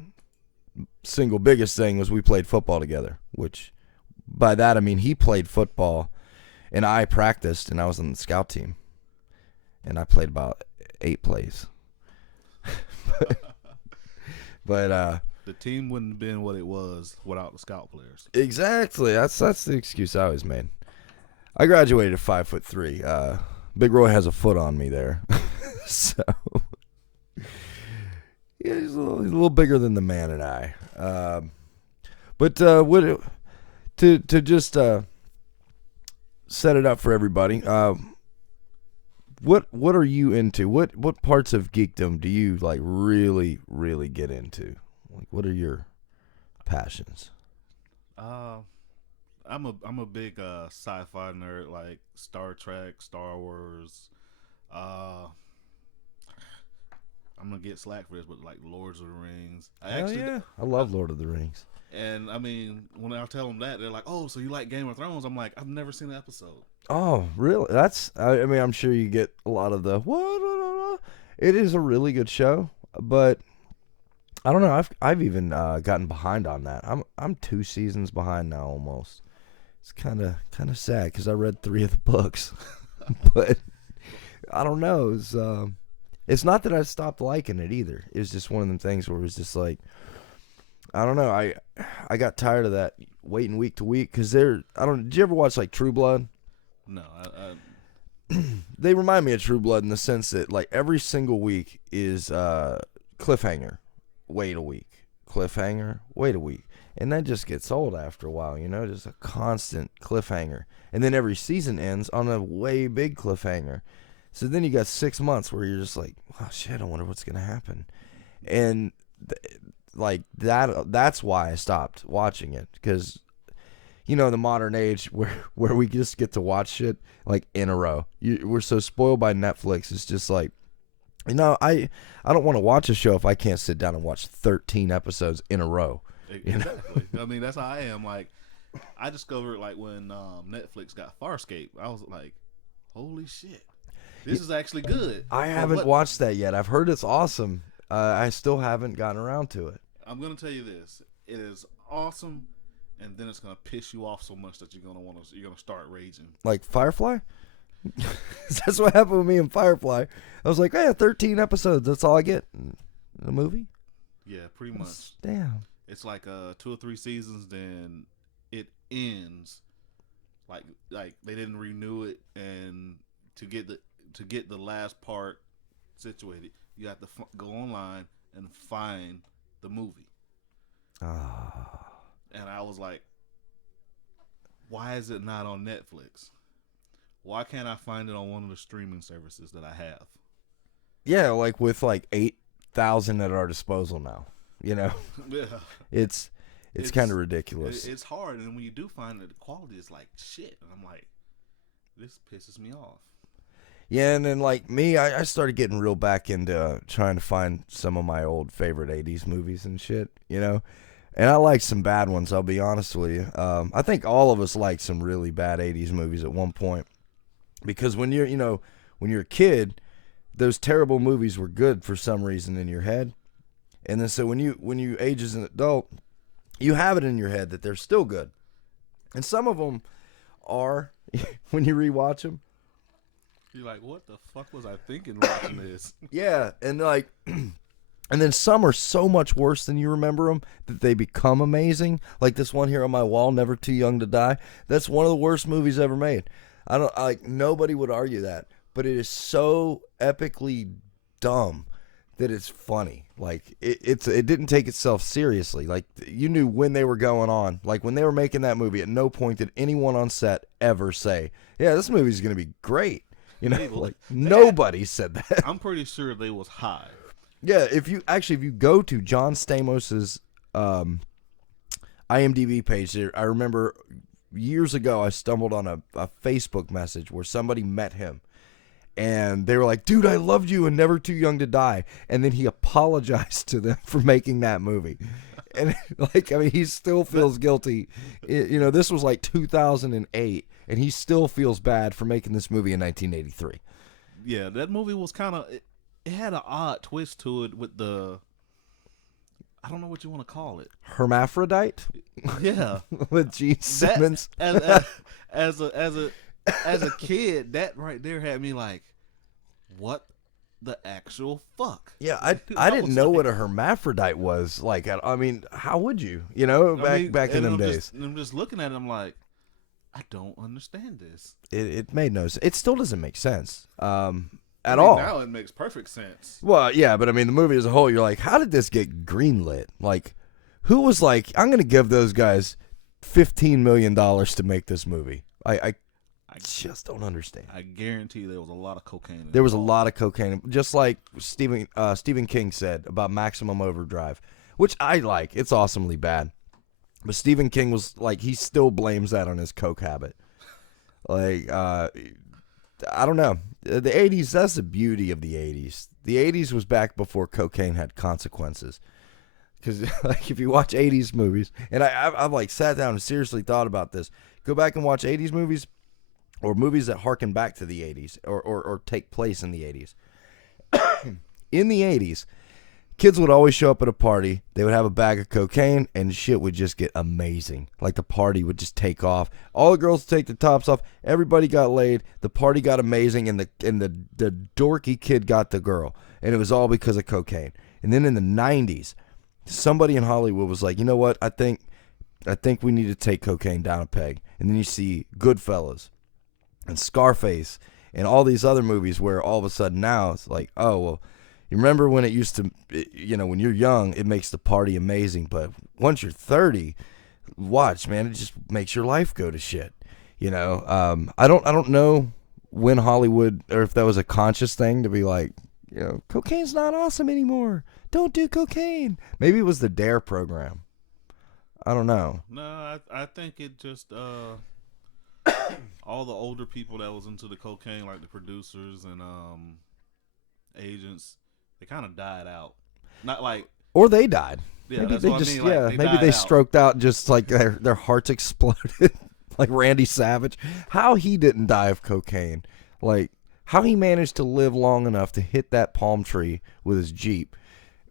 single biggest thing was we played football together, which by that I mean he played football and I practiced, and I was on the scout team, and I played about 8 plays. but the team wouldn't have been what it was without the scout players. Exactly. That's the excuse I always made. I graduated at 5'3". Big Roy has a foot on me there. So yeah, he's a little bigger than the man and I. To just set it up for everybody. What are you into? What parts of geekdom do you like really, really get into? Like, what are your passions? I'm a big sci-fi nerd, like Star Trek, Star Wars. I'm gonna get slack for this, but like Lords of the Rings. I love Lord of the Rings. And I mean, when I tell them that, they're like, "Oh, so you like Game of Thrones?" I'm like, "I've never seen an episode." Oh, really? I mean, I'm sure you get a lot of the what? It is a really good show, but I don't know. I've even gotten behind on that. I'm 2 seasons behind now almost. It's kind of sad because I read 3 of the books, but I don't know. It's not that I stopped liking it either. It was just one of them things where it was just like, I don't know. I got tired of that waiting week to week because did you ever watch like True Blood? No, They remind me of True Blood in the sense that like every single week is cliffhanger, wait a week, cliffhanger, wait a week. And that just gets old after a while, just a constant cliffhanger. And then every season ends on a way big cliffhanger. So then you got 6 months where you're just like, oh shit, I wonder what's going to happen. And that's why I stopped watching it. Because, the modern age where we just get to watch shit like in a row. We're so spoiled by Netflix. It's just like, I don't want to watch a show if I can't sit down and watch 13 episodes in a row. Exactly. I mean, that's how I am. Like, I discovered like when Netflix got Farscape, I was like, holy shit, this is actually good. I haven't watched that yet. I've heard it's awesome. I still haven't gotten around to it. I'm gonna tell you this: it is awesome, and then it's gonna piss you off so much that you're gonna start raging. Like Firefly. That's what happened with me in Firefly. I was like, 13 episodes. That's all I get in a movie. Yeah, pretty much. Damn. It's like 2 or 3 seasons, then it ends. Like they didn't renew it, and to get the last part situated, you have to go online and find the movie. And I was like, why is it not on Netflix? Why can't I find it on one of the streaming services that I have? Yeah, like with like 8,000 at our disposal now. Yeah. It's kind of ridiculous. It's hard, and when you do find it, the quality is like shit, and I'm like, this pisses me off. Yeah, and then like me, I started getting real back into trying to find some of my old favorite 80s movies and shit, And I like some bad ones, I'll be honest with you. I think all of us like some really bad 80s movies at one point. Because when you're a kid, those terrible movies were good for some reason in your head. And then so when you age as an adult, you have it in your head that they're still good. And some of them are, when you rewatch them, you're like, what the fuck was I thinking watching this? Yeah, and like, and then some are so much worse than you remember them that they become amazing. Like this one here on my wall, Never Too Young to Die. That's one of the worst movies ever made. Nobody would argue that, but it is so epically dumb that it's funny. Like it didn't take itself seriously. Like you knew when they were going on. Like when they were making that movie, at no point did anyone on set ever say, "Yeah, this movie's gonna be great." You know, like nobody said that. I'm pretty sure they was high. Yeah, if you go to John Stamos's IMDb page there, I remember years ago I stumbled on a Facebook message where somebody met him. And they were like, "Dude, I loved you and Never Too Young to Die." And then he apologized to them for making that movie. And like, I mean, he still feels guilty. You know, this was like 2008, and he still feels bad for making this movie in 1983. Yeah, that movie was kind of, it had an odd twist to it with the, I don't know what you want to call it. Hermaphrodite? Yeah. With Gene Simmons. As a kid, that right there had me like, what the actual fuck? Yeah, I didn't know what a hermaphrodite was. Like, I mean, how would you? You know, back in them days. I'm just looking at it, I'm like, I don't understand this. It made no sense. It still doesn't make sense at Now all. it makes perfect sense. Well, yeah, but I mean, the movie as a whole, you're like, how did this get greenlit? Like, who was like, I'm going to give those guys $15 million to make this movie? I just don't understand. I guarantee there was a lot of cocaine. There was a lot of cocaine, just like Stephen King said about Maximum Overdrive, which I like. It's awesomely bad. But Stephen King was like, he still blames that on his coke habit. Like, I don't know. The 80s, that's the beauty of the 80s. The 80s was back before cocaine had consequences. Because like, if you watch 80s movies, and I've like sat down and seriously thought about this, go back and watch 80s movies, or movies that harken back to the 80s or take place in the 80s. In the 80s, kids would always show up at a party. They would have a bag of cocaine, and shit would just get amazing. Like, the party would just take off. All the girls would take their tops off. Everybody got laid. The party got amazing, and the dorky kid got the girl. And it was all because of cocaine. And then in the 90s, somebody in Hollywood was like, you know what? I think we need to take cocaine down a peg. And then you see Goodfellas and Scarface and all these other movies where all of a sudden now it's like, oh, well, you remember when it used to, you know, when you're young, it makes the party amazing. But once you're 30, watch, man, it just makes your life go to shit. You know, I don't know when Hollywood, or if that was a conscious thing to be like, you know, cocaine's not awesome anymore. Don't do cocaine. Maybe it was the DARE program. I don't know. No, I think it just all the older people that was into the cocaine, like the producers and agents, they kind of died out. Not like, or they died. Yeah, maybe that's they what just I mean. Like, yeah, they maybe died they out. stroked out, just like their hearts exploded, like Randy Savage. How he didn't die of cocaine, like how he managed to live long enough to hit that palm tree with his Jeep,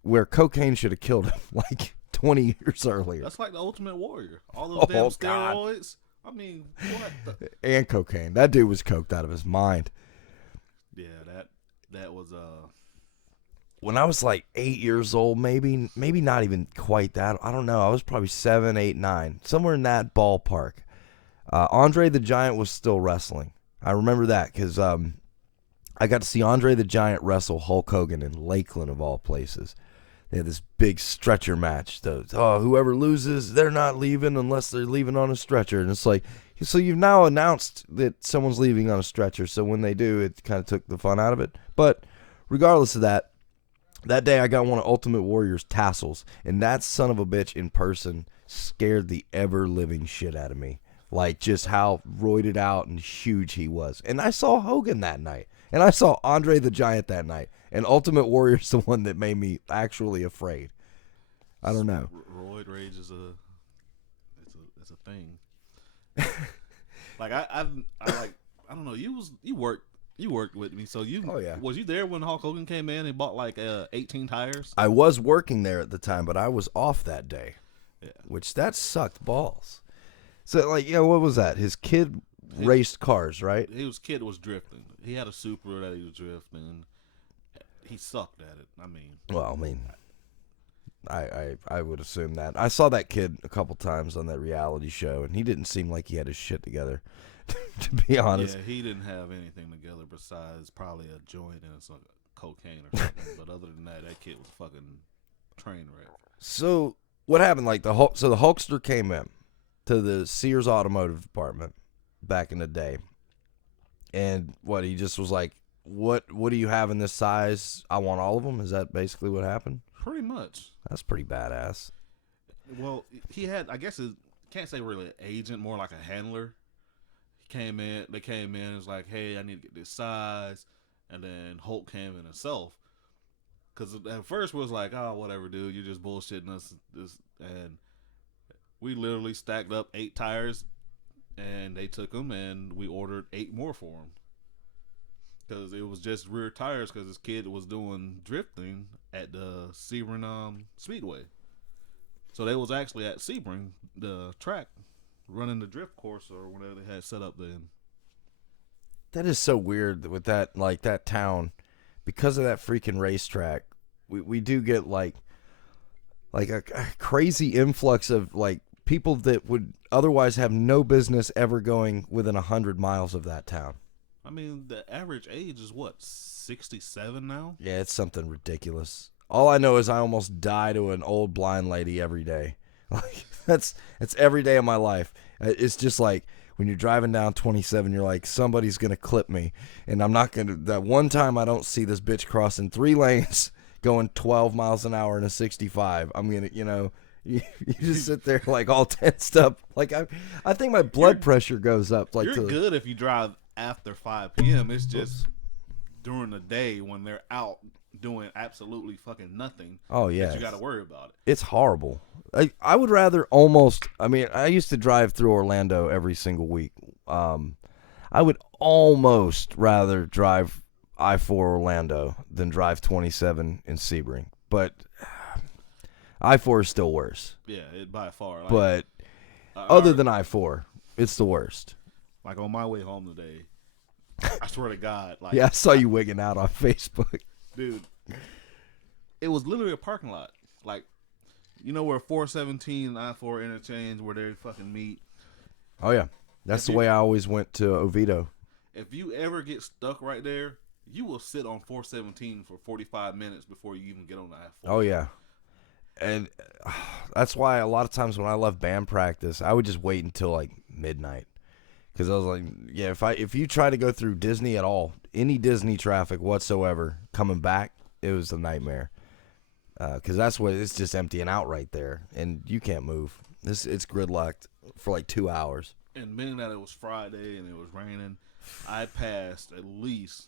where cocaine should have killed him like 20 years earlier. That's like the Ultimate Warrior. All those damn God. steroids. I mean, what the? And cocaine. That dude was coked out of his mind. Yeah, that was When I was like 8 years old, maybe not even quite that. I don't know. I was probably 7, 8, 9, somewhere in that ballpark. Andre the Giant was still wrestling. I remember that because I got to see Andre the Giant wrestle Hulk Hogan in Lakeland, of all places. They had this big stretcher match. Whoever loses, they're not leaving unless they're leaving on a stretcher. And it's like, so you've now announced that someone's leaving on a stretcher. So when they do, it kind of took the fun out of it. But regardless of that day I got one of Ultimate Warrior's tassels. And that son of a bitch in person scared the ever-living shit out of me. Like, just how roided out and huge he was. And I saw Hogan that night. And I saw Andre the Giant that night. And Ultimate Warrior's the one that made me actually afraid. I don't know. Roid rage is it's a thing. Like I don't know. You worked with me, so you. Oh, yeah. Was you there when Hulk Hogan came in and bought like 18 tires? I was working there at the time, but I was off that day. Yeah. Which that sucked balls. So like, what was that? His kid raced cars, right? His kid was drifting. He had a Supra that he was drifting. He sucked at it. I mean, well, I mean, I would assume that. I saw that kid a couple times on that reality show, and he didn't seem like he had his shit together, to be honest. Yeah, he didn't have anything together besides probably a joint and some cocaine or something. But other than that, that kid was a fucking train wreck. So what happened? Like the Hulkster came in to the Sears Automotive department back in the day, and what he just was like, what do you have in this size? I want all of them. Is that basically what happened? Pretty much. That's pretty badass. Well, he had, I guess, can't say really an agent, more like a handler. They came in, and was like, hey, I need to get this size. And then Hulk came in himself. Because at first we was like, oh, whatever, dude, you're just bullshitting us. And we literally stacked up 8 tires, and they took them, and we ordered 8 more for them. Because it was just rear tires, because this kid was doing drifting at the Sebring Speedway. So they was actually at Sebring, the track, running the drift course or whatever they had set up then. That is so weird with that, like that town, because of that freaking racetrack. We do get like a crazy influx of like people that would otherwise have no business ever going within 100 miles of that town. I mean, the average age is what, 67 now? Yeah, it's something ridiculous. All I know is I almost die to an old blind lady every day. Like that's every day of my life. It's just like when you're driving down 27, you're like, somebody's gonna clip me, and I'm not gonna. That one time I don't see this bitch crossing 3 lanes, going 12 miles an hour in a 65. I'm gonna, you just sit there like all tensed up. Like I think my blood pressure goes up. Like you're good if you drive after 5 p.m. It's just during the day when they're out doing absolutely fucking nothing. Oh yeah, that you got to worry about it. It's horrible. I would rather almost. I mean, I used to drive through Orlando every single week. I would almost rather drive I-4 Orlando than drive 27 in Sebring. But I-4 is still worse. Yeah, by far. Like, but other than I-4, it's the worst. Like on my way home today, I swear to God. Like, yeah, I saw you wigging out on Facebook. Dude, it was literally a parking lot. Like, you know where 417 and I-4 interchange, where they fucking meet? Oh, yeah. That's the way I always went to Oviedo. If you ever get stuck right there, you will sit on 417 for 45 minutes before you even get on the I-4. Oh, yeah. And that's why a lot of times when I left band practice, I would just wait until, like, midnight. Because I was like, yeah, if you try to go through Disney at all, any Disney traffic whatsoever, coming back, it was a nightmare. Because that's what it's just emptying out right there, and you can't move. It's gridlocked for like 2 hours. And being that it was Friday and it was raining, I passed at least,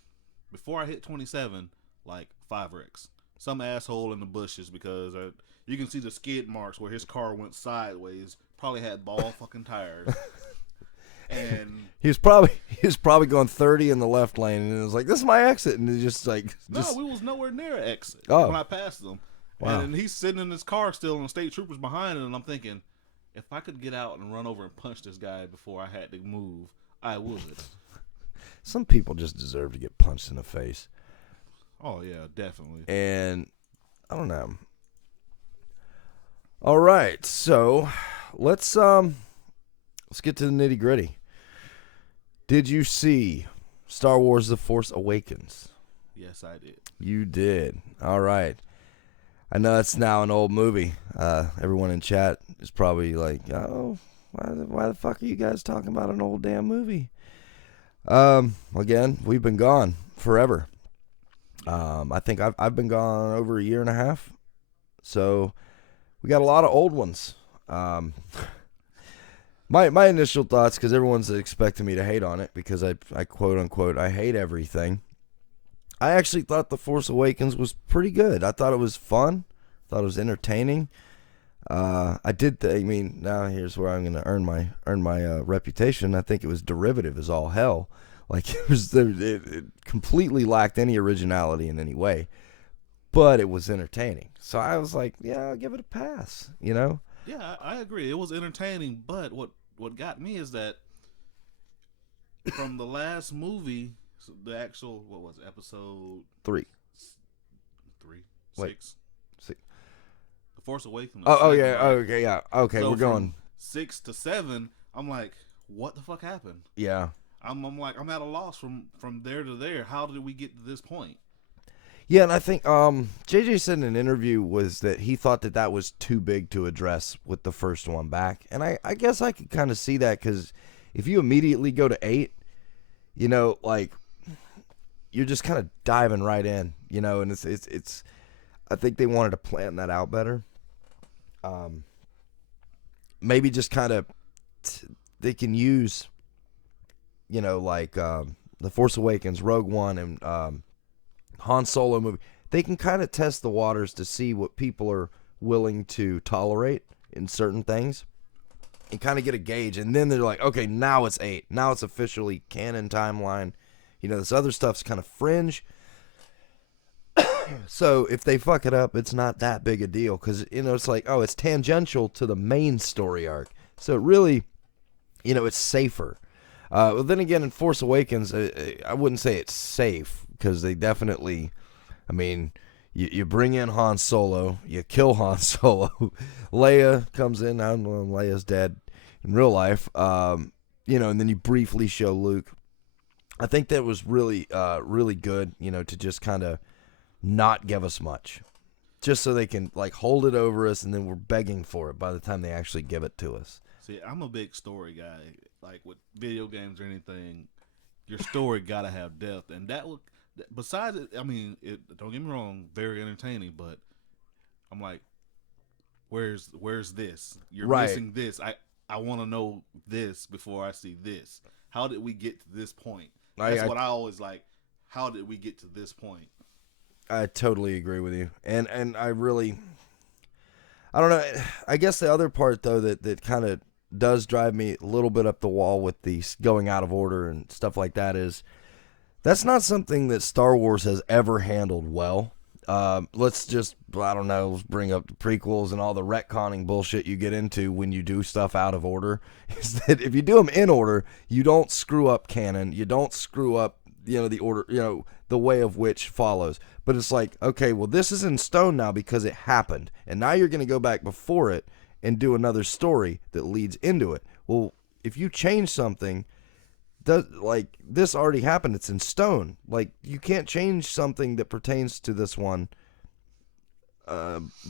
before I hit 27, like 5 wrecks. Some asshole in the bushes, because you can see the skid marks where his car went sideways. Probably had ball fucking tires. And he was probably going 30 in the left lane, and it was like, this is my exit, and it just like no, we was nowhere near an exit when I passed them. Wow. And he's sitting in his car still, and the state troopers behind him, and I'm thinking, if I could get out and run over and punch this guy before I had to move, I would. Some people just deserve to get punched in the face. Oh yeah, definitely. And I don't know. All right, so let's get to the nitty gritty. Did you see Star Wars: The Force Awakens? Yes, I did. You did. All right. I know it's now an old movie. Everyone in chat is probably like, oh, why the fuck are you guys talking about an old damn movie? Again, we've been gone forever. I think I've been gone over a year and a half. So we got a lot of old ones. My initial thoughts, because everyone's expecting me to hate on it, because I quote unquote I hate everything. I actually thought The Force Awakens was pretty good. I thought it was fun. Thought it was entertaining. Now here's where I'm going to earn my reputation. I think it was derivative as all hell. Like it completely lacked any originality in any way, but it was entertaining. So I was like, yeah, I'll give it a pass. Yeah, I agree. It was entertaining, but what got me is that from the last movie, the actual, what was it, episode 3. 6. The Force Awakens. Oh yeah. Right? Okay, yeah. Okay, so we're going 6 to 7. I'm like, what the fuck happened? Yeah. I'm like, I'm at a loss from there to there. How did we get to this point? Yeah, and I think JJ said in an interview was that he thought that was too big to address with the first one back. And I guess I could kind of see that because if you immediately go to 8, you know, like, you're just kind of diving right in, you know, and it's I think they wanted to plan that out better. Maybe just kind of they can use, you know, like The Force Awakens, Rogue One, and Han Solo movie. They can kind of test the waters to see what people are willing to tolerate in certain things and kind of get a gauge. And then they're like, okay, now it's 8. Now it's officially canon timeline. You know, this other stuff's kind of fringe. So if they fuck it up, it's not that big a deal because, you know, it's like, oh, it's tangential to the main story arc. So it really, you know, it's safer. Well, then again, in Force Awakens, I wouldn't say it's safe because they definitely, I mean, you bring in Han Solo, you kill Han Solo. Leia comes in. I don't know, Leia's dead in real life. You know, and then you briefly show Luke. I think that was really, really good, you know, to just kind of not give us much. Just so they can, like, hold it over us, and then we're begging for it by the time they actually give it to us. See, I'm a big story guy. Like, with video games or anything, your story got to have depth. And that would, besides it, I mean, don't get me wrong, very entertaining, but I'm like, where's this? You're missing this. I want to know this before I see this. How did we get to this point? That's what I always like. How did we get to this point? I totally agree with you. And I really, I don't know. I guess the other part, though, that kind of does drive me a little bit up the wall with the going out of order and stuff like that is that's not something that Star Wars has ever handled well. Let's just, I don't know, let's bring up the prequels and all the retconning bullshit you get into when you do stuff out of order. Is that if you do them in order, you don't screw up canon. You don't screw up, you know, the order, you know, the way of which follows. But it's like, okay, well, this is in stone now because it happened. And now you're going to go back before it and do another story that leads into it. Well, if you change something, like this already happened, it's in stone. Like, you can't change something that pertains to this one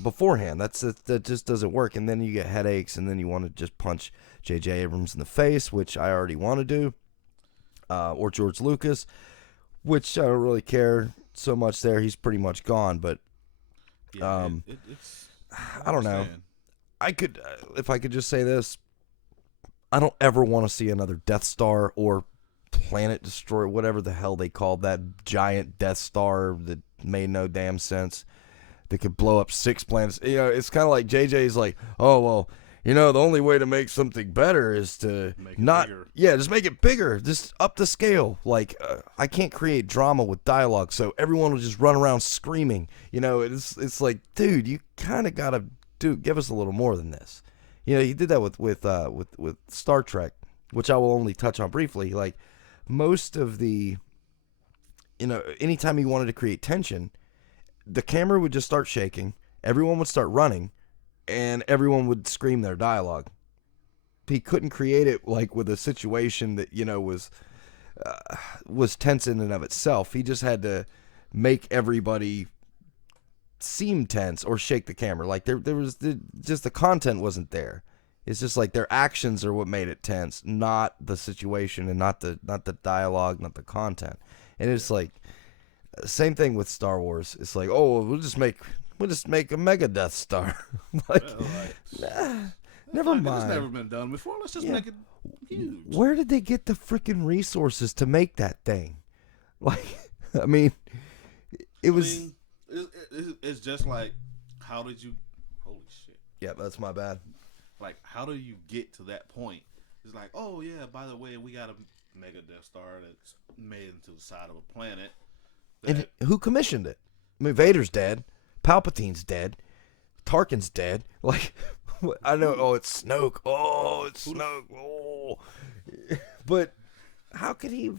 beforehand. That just doesn't work. And then you get headaches, and then you want to just punch J.J. Abrams in the face, which I already want to do, or George Lucas, which I don't really care so much there. He's pretty much gone, but Yeah, I don't know. I could, if I could just say this, I don't ever want to see another Death Star or Planet Destroyer, whatever the hell they called that giant Death Star that made no damn sense, that could blow up 6 planets. You know, it's kind of like JJ's like, oh, well, you know, the only way to make something better is to just make it bigger, just up the scale. Like, I can't create drama with dialogue, so everyone will just run around screaming. You know, it's like, dude, you kind of gotta give us a little more than this. You know, he did that with Star Trek, which I will only touch on briefly. Like, most of the, you know, anytime he wanted to create tension, the camera would just start shaking, everyone would start running, and everyone would scream their dialogue. He couldn't create it like with a situation that, you know, was tense in and of itself. He just had to make everybody seem tense or shake the camera. Like there was just the content wasn't there. It's just like their actions are what made it tense, not the situation and not the dialogue, not the content. And it's like same thing with Star Wars. It's like, oh, we'll just make a mega Death Star. Like, never mind. It's never been done before. Let's just make it huge. Where did they get the freaking resources to make that thing? Like, I mean, it's just like, how did you? Holy shit! Yeah, that's my bad. Like, how do you get to that point? It's like, oh yeah, by the way, we got a mega Death Star that's made into the side of a planet. And who commissioned it? I mean, Vader's dead. Palpatine's dead. Tarkin's dead. Like, I know. Oh, it's Snoke. Oh, it's Snoke. Oh, but how could he?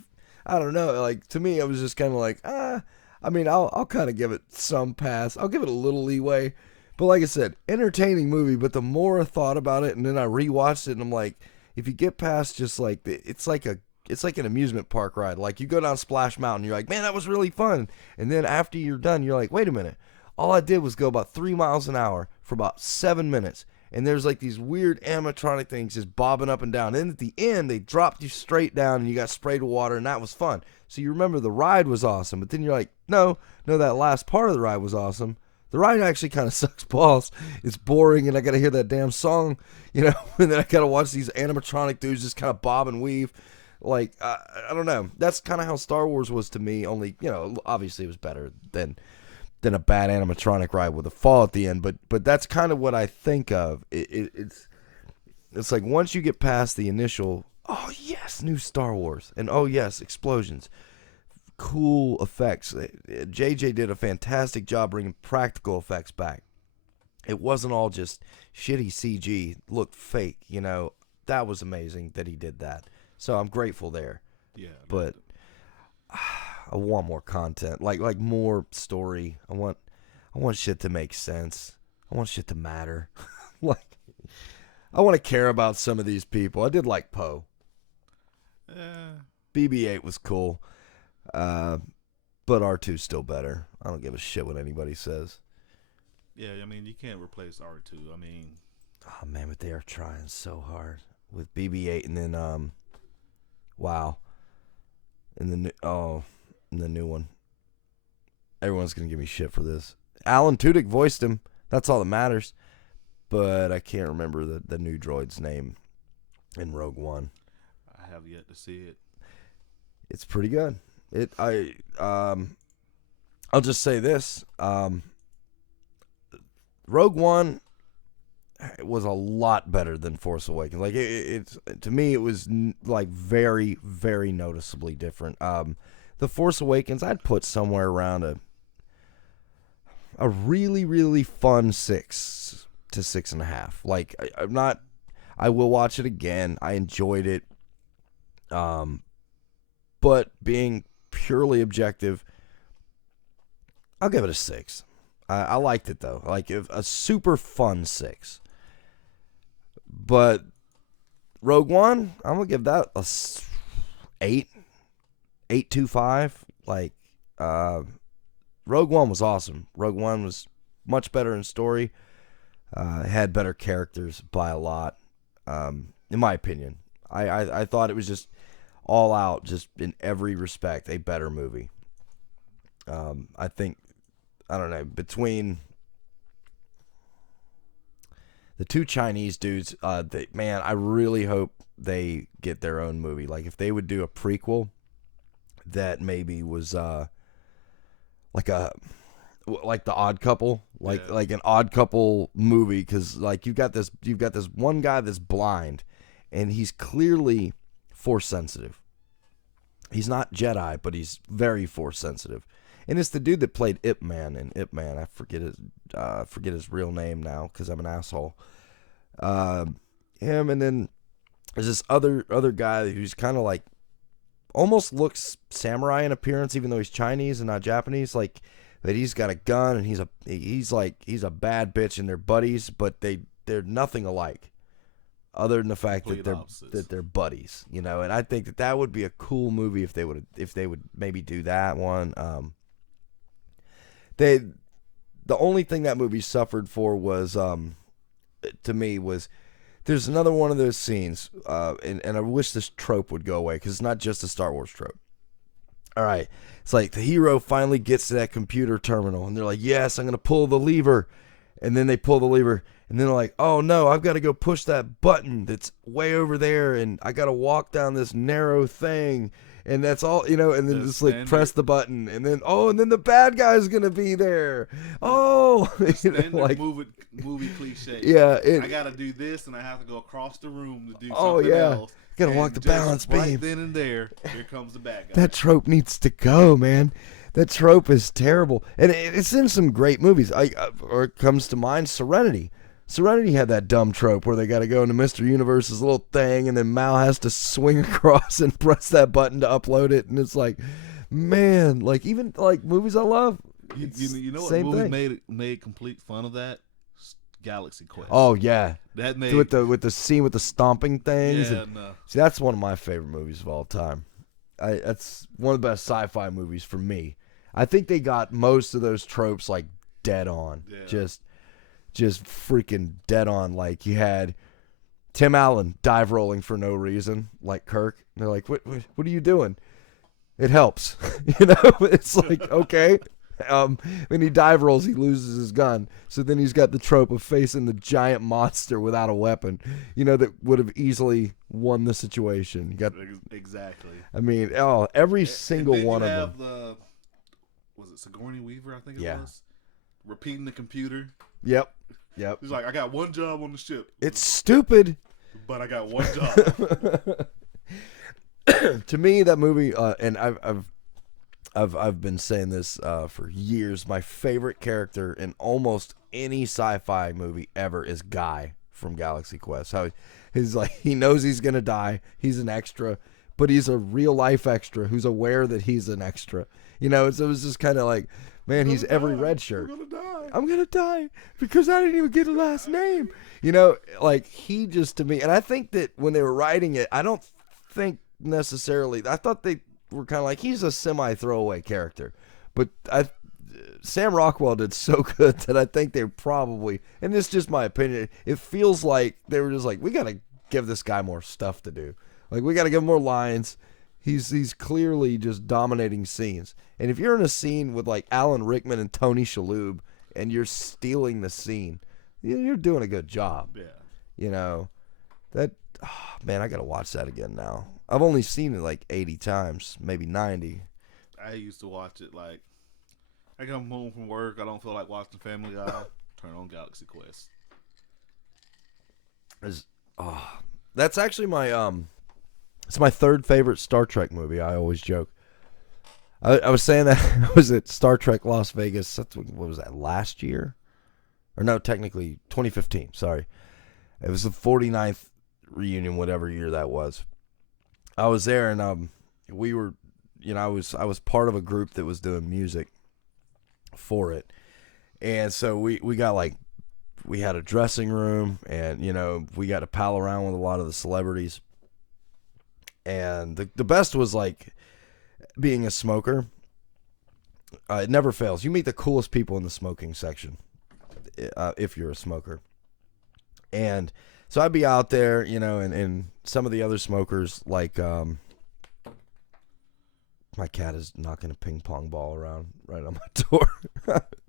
I don't know. Like, to me, I was just kind of like, I mean, I'll kind of give it some pass. I'll give it a little leeway. But like I said, entertaining movie. But the more I thought about it, and then I rewatched it, and I'm like, if you get past just like it's like it's like an amusement park ride. Like you go down Splash Mountain, you're like, man, that was really fun. And then after you're done, you're like, wait a minute. All I did was go about 3 miles an hour for about 7 minutes. And there's like these weird animatronic things just bobbing up and down. And at the end, they dropped you straight down and you got sprayed with water, and that was fun. So you remember the ride was awesome. But then you're like, no, that last part of the ride was awesome. The ride actually kind of sucks balls. It's boring, and I got to hear that damn song, and then I got to watch these animatronic dudes just kind of bob and weave. Like, I don't know. That's kind of how Star Wars was to me, only, obviously it was better than a bad animatronic ride with a fall at the end, but that's kind of what I think of. It's like once you get past the initial, oh yes, new Star Wars, and oh yes, explosions, cool effects. JJ did a fantastic job bringing practical effects back. It wasn't all just shitty CG, looked fake, That was amazing that he did that. So I'm grateful there. Yeah. But I want more content, like more story. I want shit to make sense. I want shit to matter. Like, I want to care about some of these people. I did like Poe. BB-8 was cool, but R2's still better. I don't give a shit what anybody says. Yeah, I mean, you can't replace R2. I mean, oh man, but they are trying so hard with BB-8, and then wow, and the new one. Everyone's gonna give me shit for this. Alan Tudyk voiced him. That's all that matters. But I can't remember the new droid's name in Rogue One. I have yet to see it. It's pretty good. I'll just say this. Rogue One was a lot better than Force Awakens. Like it's to me, it was like very, very noticeably different. The Force Awakens, I'd put somewhere around a really, really fun 6 to 6.5. Like I will watch it again. I enjoyed it. But being purely objective, I'll give it a 6. I liked it though. Like a super fun 6. But Rogue One, I'm gonna give that a 8.25. Like Rogue One was awesome. Rogue One was much better in story. It had better characters by a lot. In my opinion, I thought it was just all out, just in every respect, a better movie. I think, I don't know, between the two Chinese dudes, I really hope they get their own movie. Like if they would do a prequel that maybe was like the Odd Couple, like an Odd Couple movie, because like you've got this one guy that's blind, and he's clearly Force sensitive. He's not Jedi, but he's very Force sensitive. And it's the dude that played Ip Man in Ip Man. I forget his real name now because I'm an asshole. Him, and then there's this other guy who's kind of like almost looks samurai in appearance, even though he's Chinese and not Japanese. Like, but he's got a gun and he's a bad bitch, and they're buddies, but they're nothing alike, other than the fact that they're buddies, And I think that would be a cool movie if they would maybe do that one. The only thing that movie suffered for was, to me, was there's another one of those scenes, and I wish this trope would go away, because it's not just a Star Wars trope. All right, it's like the hero finally gets to that computer terminal, and they're like, yes, I'm going to pull the lever. And then they pull the lever, and then they're like, oh no, I've got to go push that button that's way over there, and I got to walk down this narrow thing. And that's all, and then just like press the button, and then the bad guy's gonna be there. Like movie cliche. Yeah, I gotta do this, and I have to go across the room to do something else. Gotta walk the balance beam. Right then and there, here comes the bad guy. That trope needs to go, man. That trope is terrible, and it's in some great movies. Or it comes to mind, Serenity. Serenity had that dumb trope where they got to go into Mr. Universe's little thing, and then Mal has to swing across and press that button to upload it, and it's like, man, like even like movies I love. You know what movie made complete fun of that? Galaxy Quest. Oh yeah, that made with the scene with the stomping things. Yeah, and, no. see, that's one of my favorite movies of all time. That's one of the best sci-fi movies for me. I think they got most of those tropes like dead on. Yeah. Just freaking dead on. Like you had Tim Allen dive rolling for no reason, like Kirk. And they're like, what are you doing? It helps. It's like, okay. When he dive rolls, he loses his gun. So then he's got the trope of facing the giant monster without a weapon, that would have easily won the situation. You got Exactly. I mean, every single and then one you of have them. Was it Sigourney Weaver? I think it Yeah. was. Repeating the computer. Yep. He's like, I got one job on the ship. It's stupid. But I got one job. To me, that movie, and I've been saying this for years. My favorite character in almost any sci-fi movie ever is Guy from Galaxy Quest. How he's like, he knows he's gonna die. He's an extra, but he's a real life extra who's aware that he's an extra. So it was just kind of like, man, he's every red shirt. I'm gonna die because I didn't even get a last name. Like he just, to me, and I think that when they were writing it, I don't think necessarily. I thought they were kind of like, he's a semi throwaway character, but Sam Rockwell did so good that I think they probably, and it's just my opinion, it feels like they were just like, we gotta give this guy more stuff to do. Like we gotta give him more lines. He's clearly just dominating scenes. And if you're in a scene with like Alan Rickman and Tony Shalhoub and you're stealing the scene, you're doing a good job. Yeah. That, man, I got to watch that again now. I've only seen it like 80 times, maybe 90. I used to watch it like, I come home from work, I don't feel like watching Family Guy, turn on Galaxy Quest. That's actually my, it's my third favorite Star Trek movie. I always joke. I was saying that I was at Star Trek Las Vegas. What was that, last year? Or no, technically 2015. Sorry. It was the 49th reunion, whatever year that was. I was there, and we were, I was part of a group that was doing music for it. And so we got like, we had a dressing room, and we got to pal around with a lot of the celebrities. And the best was like being a smoker. It never fails. You meet the coolest people in the smoking section if you're a smoker. And so I'd be out there, and some of the other smokers, like my cat is knocking a ping pong ball around right on my door.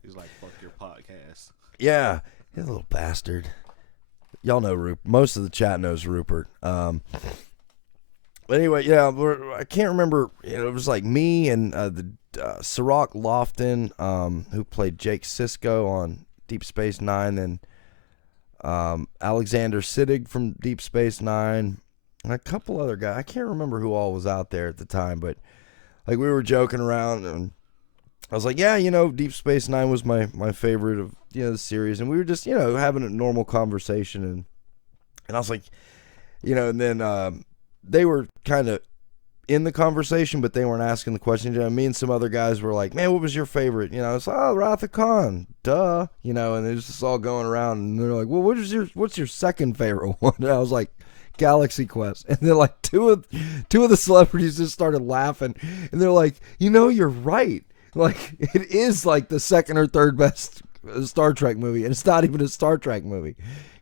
He's like, fuck your podcast. Yeah, he's a little bastard. Y'all know Rupert. Most of the chat knows Rupert. But anyway, yeah, I can't remember. It was like me and the Sirach Lofton, who played Jake Sisko on Deep Space Nine, and Alexander Siddig from Deep Space Nine, and a couple other guys. I can't remember who all was out there at the time, but like we were joking around, and I was like, yeah, Deep Space Nine was my favorite of the series, and we were just having a normal conversation, and I was like, and then they were kind of in the conversation, but they weren't asking the question. Me and some other guys were like, man, what was your favorite? It's Wrath of Khan, duh, and it was just all going around, and they're like, well, what's your second favorite one? And I was like, Galaxy Quest. And then like two of the celebrities just started laughing, and they're like, you're right. Like it is like the second or third best Star Trek movie, and it's not even a Star Trek movie,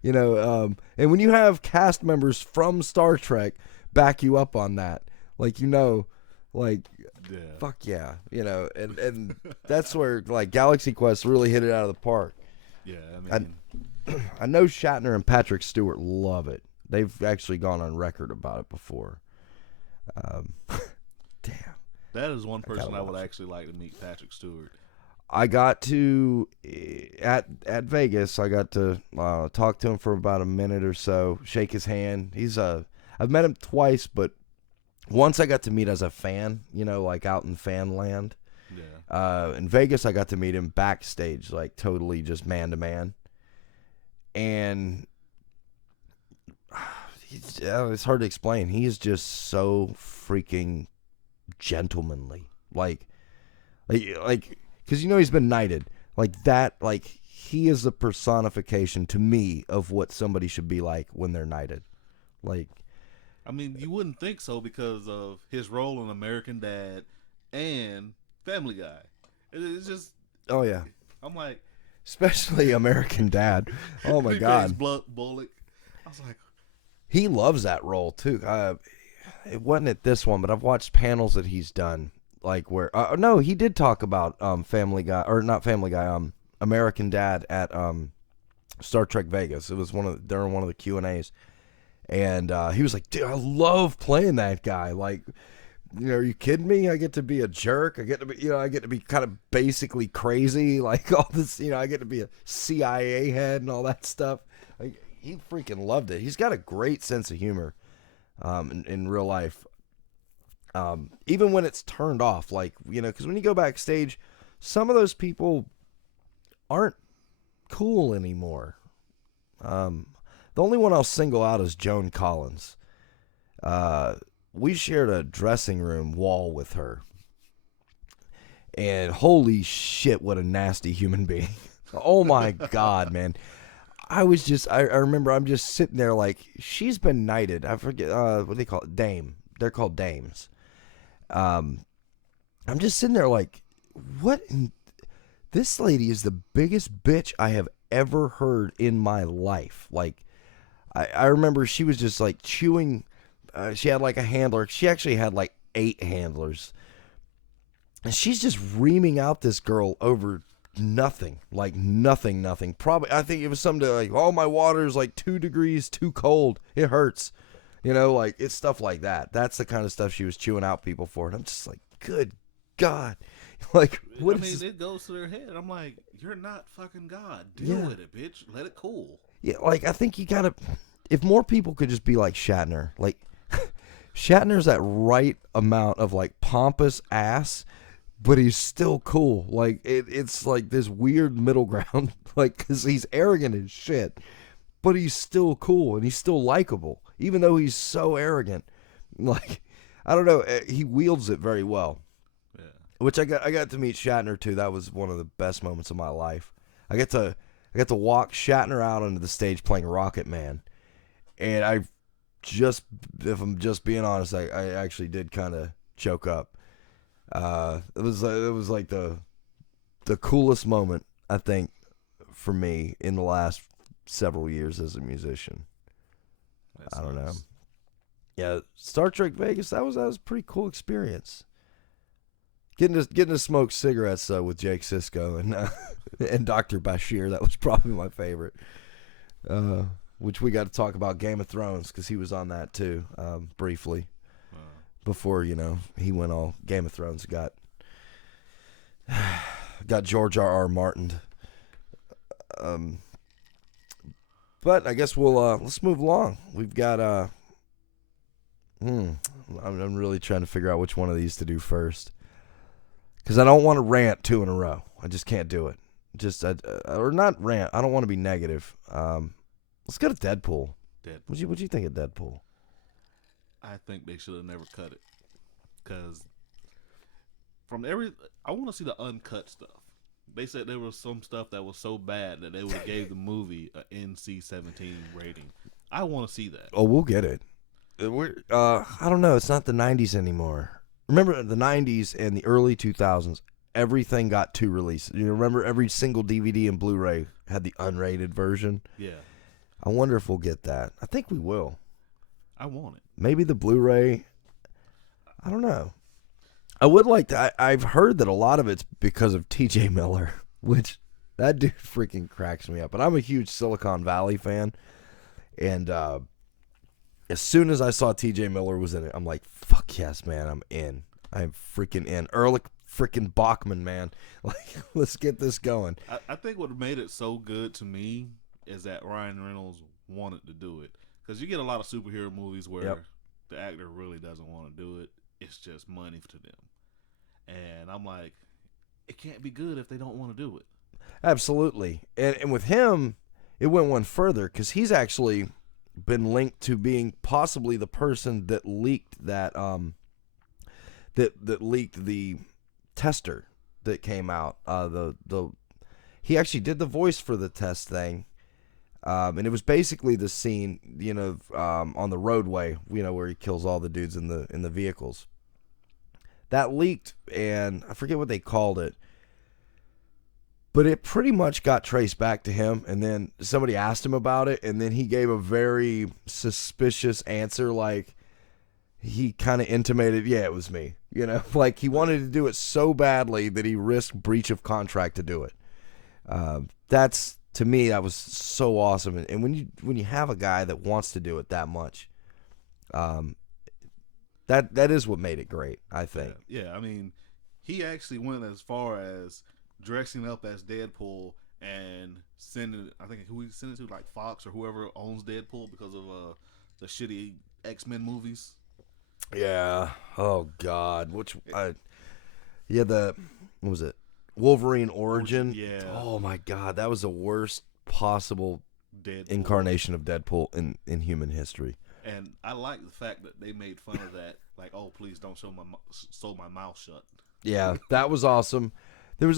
and when you have cast members from Star Trek back you up on that, like Yeah. fuck yeah, and that's where like Galaxy Quest really hit it out of the park. Yeah, I mean, I know Shatner and Patrick Stewart love it. They've actually gone on record about it before. Damn. That is one person I would watch it. actually like to meet, Patrick Stewart. I got to at Vegas. I got to talk to him for about a minute or so, shake his hand. I've met him twice, but once I got to meet as a fan, like out in fan land. Yeah. In Vegas, I got to meet him backstage, like totally just man to man. And it's hard to explain. He is just so freaking gentlemanly, like, because he's been knighted, like that. Like he is the personification to me of what somebody should be like when they're knighted. Like, I mean, you wouldn't think so because of his role in American Dad and Family Guy. It's just, oh yeah, I'm like, especially American Dad. Oh my he plays God, Bullock. I was like, he loves that role too. It wasn't at this one, but I've watched panels that he's done, like where no, he did talk about Family Guy, or not Family Guy, American Dad at Star Trek Vegas. It was during one of the Q&As, and he was like, dude, I love playing that guy. Like, you know, are you kidding me? I get to be a jerk. I get to be kind of basically crazy, like all this, you know, I get to be a CIA head and all that stuff. Like, he freaking loved it. He's got a great sense of humor in real life. Even when it's turned off, like, you know, because when you go backstage, some of those people aren't cool anymore. The only one I'll single out is Joan Collins. We shared a dressing room wall with her. And holy shit, what a nasty human being. Oh my God, man. I remember I'm just sitting there like, she's been knighted. I forget, what they call it? Dame. They're called dames. I'm just sitting there like, this lady is the biggest bitch I have ever heard in my life. Like, I remember she was just like chewing. She had like a handler. She actually had like 8 handlers. And she's just reaming out this girl over nothing. Like nothing. Probably, I think it was something to like, oh, my water is like 2 degrees too cold. It hurts. You know, like, it's stuff like that. That's the kind of stuff she was chewing out people for. And I'm just like, good God. Like, what it goes to their head. I'm like, you're not fucking God. Deal with it, bitch. Let it cool. Yeah, like, I think you gotta, if more people could just be like Shatner, like, Shatner's that right amount of, like, pompous ass, but he's still cool. Like, it's like this weird middle ground, like, because he's arrogant as shit, but he's still cool, and he's still likable, even though he's so arrogant. Like, I don't know, he wields it very well. Yeah. Which I got to meet Shatner, too. That was one of the best moments of my life. I got to walk Shatner out onto the stage playing Rocket Man, and if I'm just being honest, I actually did kind of choke up. It was like the coolest moment, I think, for me in the last several years as a musician. I don't know. Yeah, Star Trek Vegas, that was a pretty cool experience. Getting to smoke cigarettes with Jake Sisko and Dr. Bashir, that was probably my favorite. Which we got to talk about Game of Thrones, because he was on that too, briefly. Before, you know, he went all Game of Thrones, got George R.R. Martin. But I guess let's move along. We've got I'm really trying to figure out which one of these to do first, because I don't want to rant 2 in a row. I just can't do it. Or not rant. I don't want to be negative. Let's go to Deadpool. What'd you think of Deadpool? I think they should have never cut it, because I want to see the uncut stuff. They said there was some stuff that was so bad that they would have gave the movie a NC-17 rating. I want to see that. Oh, we'll get it. I don't know. It's not the 90s anymore. Remember the 90s and the early 2000s, everything got 2 releases. You remember every single DVD and Blu-ray had the unrated version? Yeah. I wonder if we'll get that. I think we will. I want it. Maybe the Blu-ray. I don't know. I would like to. I've heard that a lot of it's because of T.J. Miller, which that dude freaking cracks me up. And I'm a huge Silicon Valley fan. And as soon as I saw T.J. Miller was in it, I'm like, fuck yes, man, I'm in. I'm freaking in. Ehrlich freaking Bachman, man. Like, let's get this going. I think what made it so good to me is that Ryan Reynolds wanted to do it. Because you get a lot of superhero movies where the actor really doesn't want to do it. It's just money to them. And I'm like, it can't be good if they don't want to do it. Absolutely. And with him, it went one further, because he's actually been linked to being possibly the person that leaked that that leaked the tester that came out. he actually did the voice for the test thing. And it was basically the scene, on the roadway, where he kills all the dudes in the vehicles. That leaked, and I forget what they called it, but it pretty much got traced back to him. And then somebody asked him about it, and then he gave a very suspicious answer, like he kind of intimated, yeah, it was me. Like he wanted to do it so badly that he risked breach of contract to do it. That's. To me, that was so awesome, and when you have a guy that wants to do it that much, that is what made it great, I think. Yeah, I mean, he actually went as far as dressing up as Deadpool and sending. I think who he sent it to, like Fox or whoever owns Deadpool, because of the shitty X-Men movies. Yeah. Oh God. What was it? Wolverine Origin. Yeah. Oh my God, that was the worst possible Deadpool incarnation of Deadpool in human history. And I like the fact that they made fun of that. Like, oh, please don't sew my mouth shut. Yeah, that was awesome. There was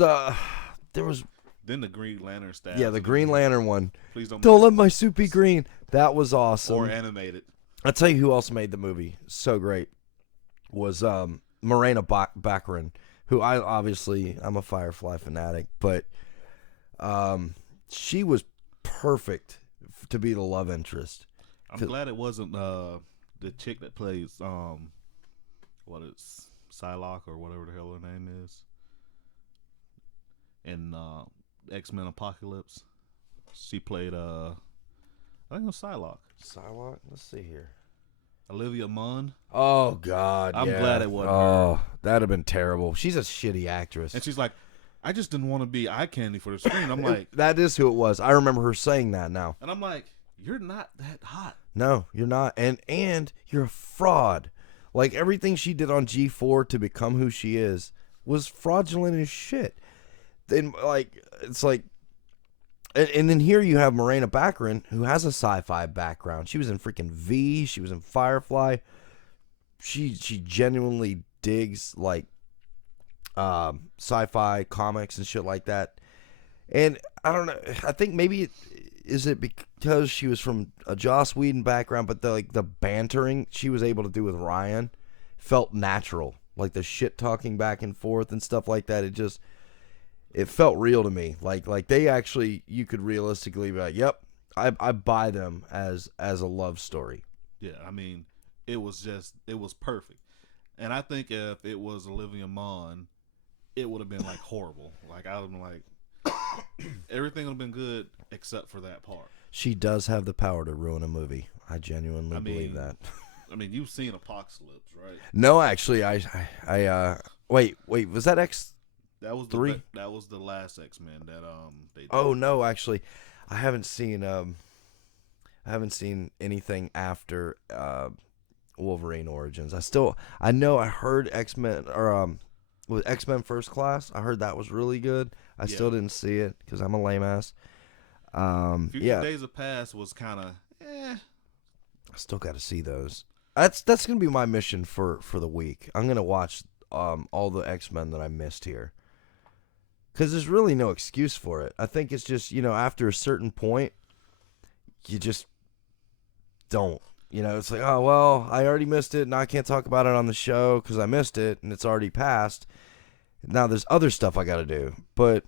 Then the Green Lantern staff. Yeah, the Green Lantern one. Please don't let my suit be green. That was awesome. Or animated. I'll tell you who else made the movie so great was Morena Baccarin, who I'm a Firefly fanatic, but she was perfect to be the love interest. I'm glad it wasn't the chick that plays Psylocke or whatever the hell her name is in X-Men Apocalypse. She played I think it was Psylocke. Psylocke? Let's see here. Olivia Munn. Oh God! I'm glad it wasn't. Oh, her. That'd have been terrible. She's a shitty actress. And she's like, I just didn't want to be eye candy for the screen. I'm like, that is who it was. I remember her saying that now. And I'm like, you're not that hot. No, you're not. And you're a fraud. Like everything she did on G4 to become who she is was fraudulent as shit. Then it's like. And then here you have Morena Baccarin, who has a sci-fi background. She was in freaking V. She was in Firefly. She genuinely digs like sci-fi comics and shit like that. And I don't know. I think maybe is it because she was from a Joss Whedon background, but the bantering she was able to do with Ryan felt natural, like the shit talking back and forth and stuff like that. It felt real to me. Like they actually, you could realistically be like, yep, I buy them as a love story. Yeah, I mean, it was perfect. And I think if it was Olivia Munn, it would have been like horrible. Like I would have been like, everything would have been good except for that part. She does have the power to ruin a movie. I genuinely believe that. I mean, you've seen Apocalypse, right? No, actually, I wait, was that X? That was 3? That was the last X-Men that they did. Oh no, actually, I haven't seen anything after Wolverine Origins. I know I heard X-Men or with X-Men First Class. I heard that was really good. I still didn't see it because I'm a lame ass. Days of Past was kind of I still got to see those. That's gonna be my mission for the week. I'm gonna watch all the X-Men that I missed here. Because there's really no excuse for it. I think it's just, after a certain point, you just don't. It's like, oh, well, I already missed it, and I can't talk about it on the show because I missed it, and it's already passed. Now there's other stuff I got to do. But,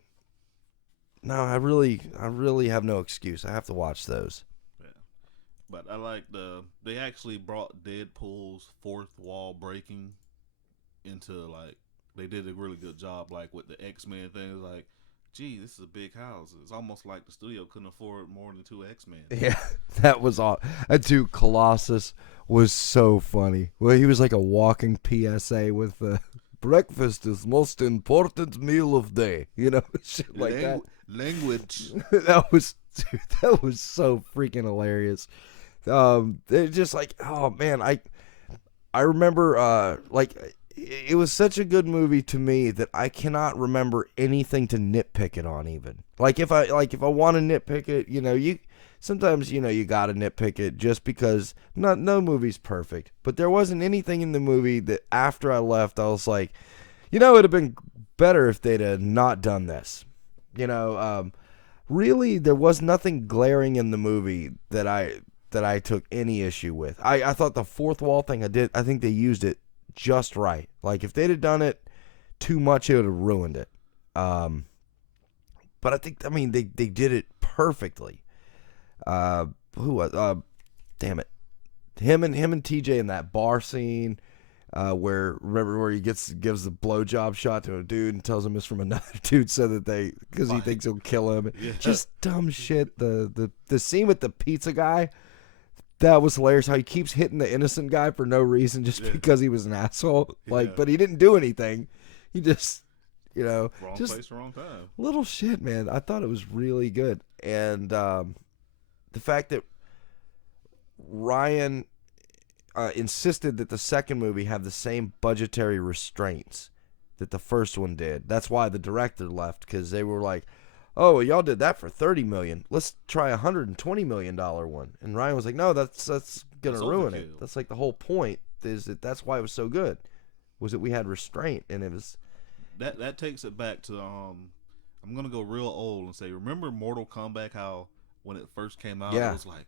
no, I really have no excuse. I have to watch those. Yeah. But I like they actually brought Deadpool's fourth wall breaking into, like, they did a really good job, like with the X-Men thing. It's like, gee, this is a big house. It's almost like the studio couldn't afford more than 2 X-Men. Yeah, that was all. That dude Colossus was so funny. Well, he was like a walking PSA with the breakfast is most important meal of day. Shit like that. Language. that was so freaking hilarious. They're just like, oh man, I remember it was such a good movie to me that I cannot remember anything to nitpick it on. Even if I want to nitpick it, you sometimes you gotta nitpick it just because no movie's perfect. But there wasn't anything in the movie that after I left I was like, it'd have been better if they'd have not done this. Really, there was nothing glaring in the movie that I took any issue with. I thought the fourth wall thing I think they used it just right. Like if they'd have done it too much, it would have ruined it. But I mean, they did it perfectly. Damn it, him and TJ in that bar scene, where he gives the blowjob shot to a dude and tells him it's from another dude so that because he thinks he'll kill him. Yeah. Just dumb shit. The scene with the pizza guy, that was hilarious. How he keeps hitting the innocent guy for no reason just because he was an asshole. But he didn't do anything. He just, wrong place, wrong time. Little shit, man. I thought it was really good, and the fact that Ryan insisted that the second movie have the same budgetary restraints that the first one did. That's why the director left, because they were like, "Oh, well, y'all did that for $30 million. Let's try $120 million one." And Ryan was like, "No, that's gonna ruin it. That's like the whole point. Is that's why it was so good, was that we had restraint, and it was." That takes it back to I'm gonna go real old and say, remember Mortal Kombat? How when it first came out, it was like,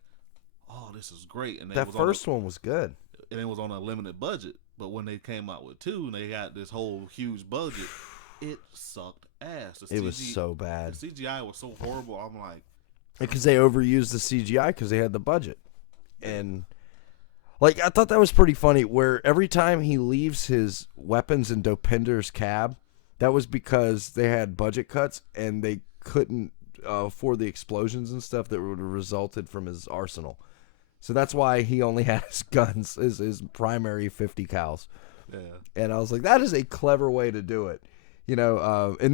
oh, this is great, and that first one was good, and it was on a limited budget. But when they came out with 2, and they got this whole huge budget, it sucked ass. It was so bad. The CGI was so horrible. I'm like, because they overused the CGI because they had the budget, and like I thought that was pretty funny. Where every time he leaves his weapons in Dopender's cab, that was because they had budget cuts and they couldn't afford the explosions and stuff that would have resulted from his arsenal. So that's why he only had his guns, his primary 50 cals. Yeah. And I was like, that is a clever way to do it. And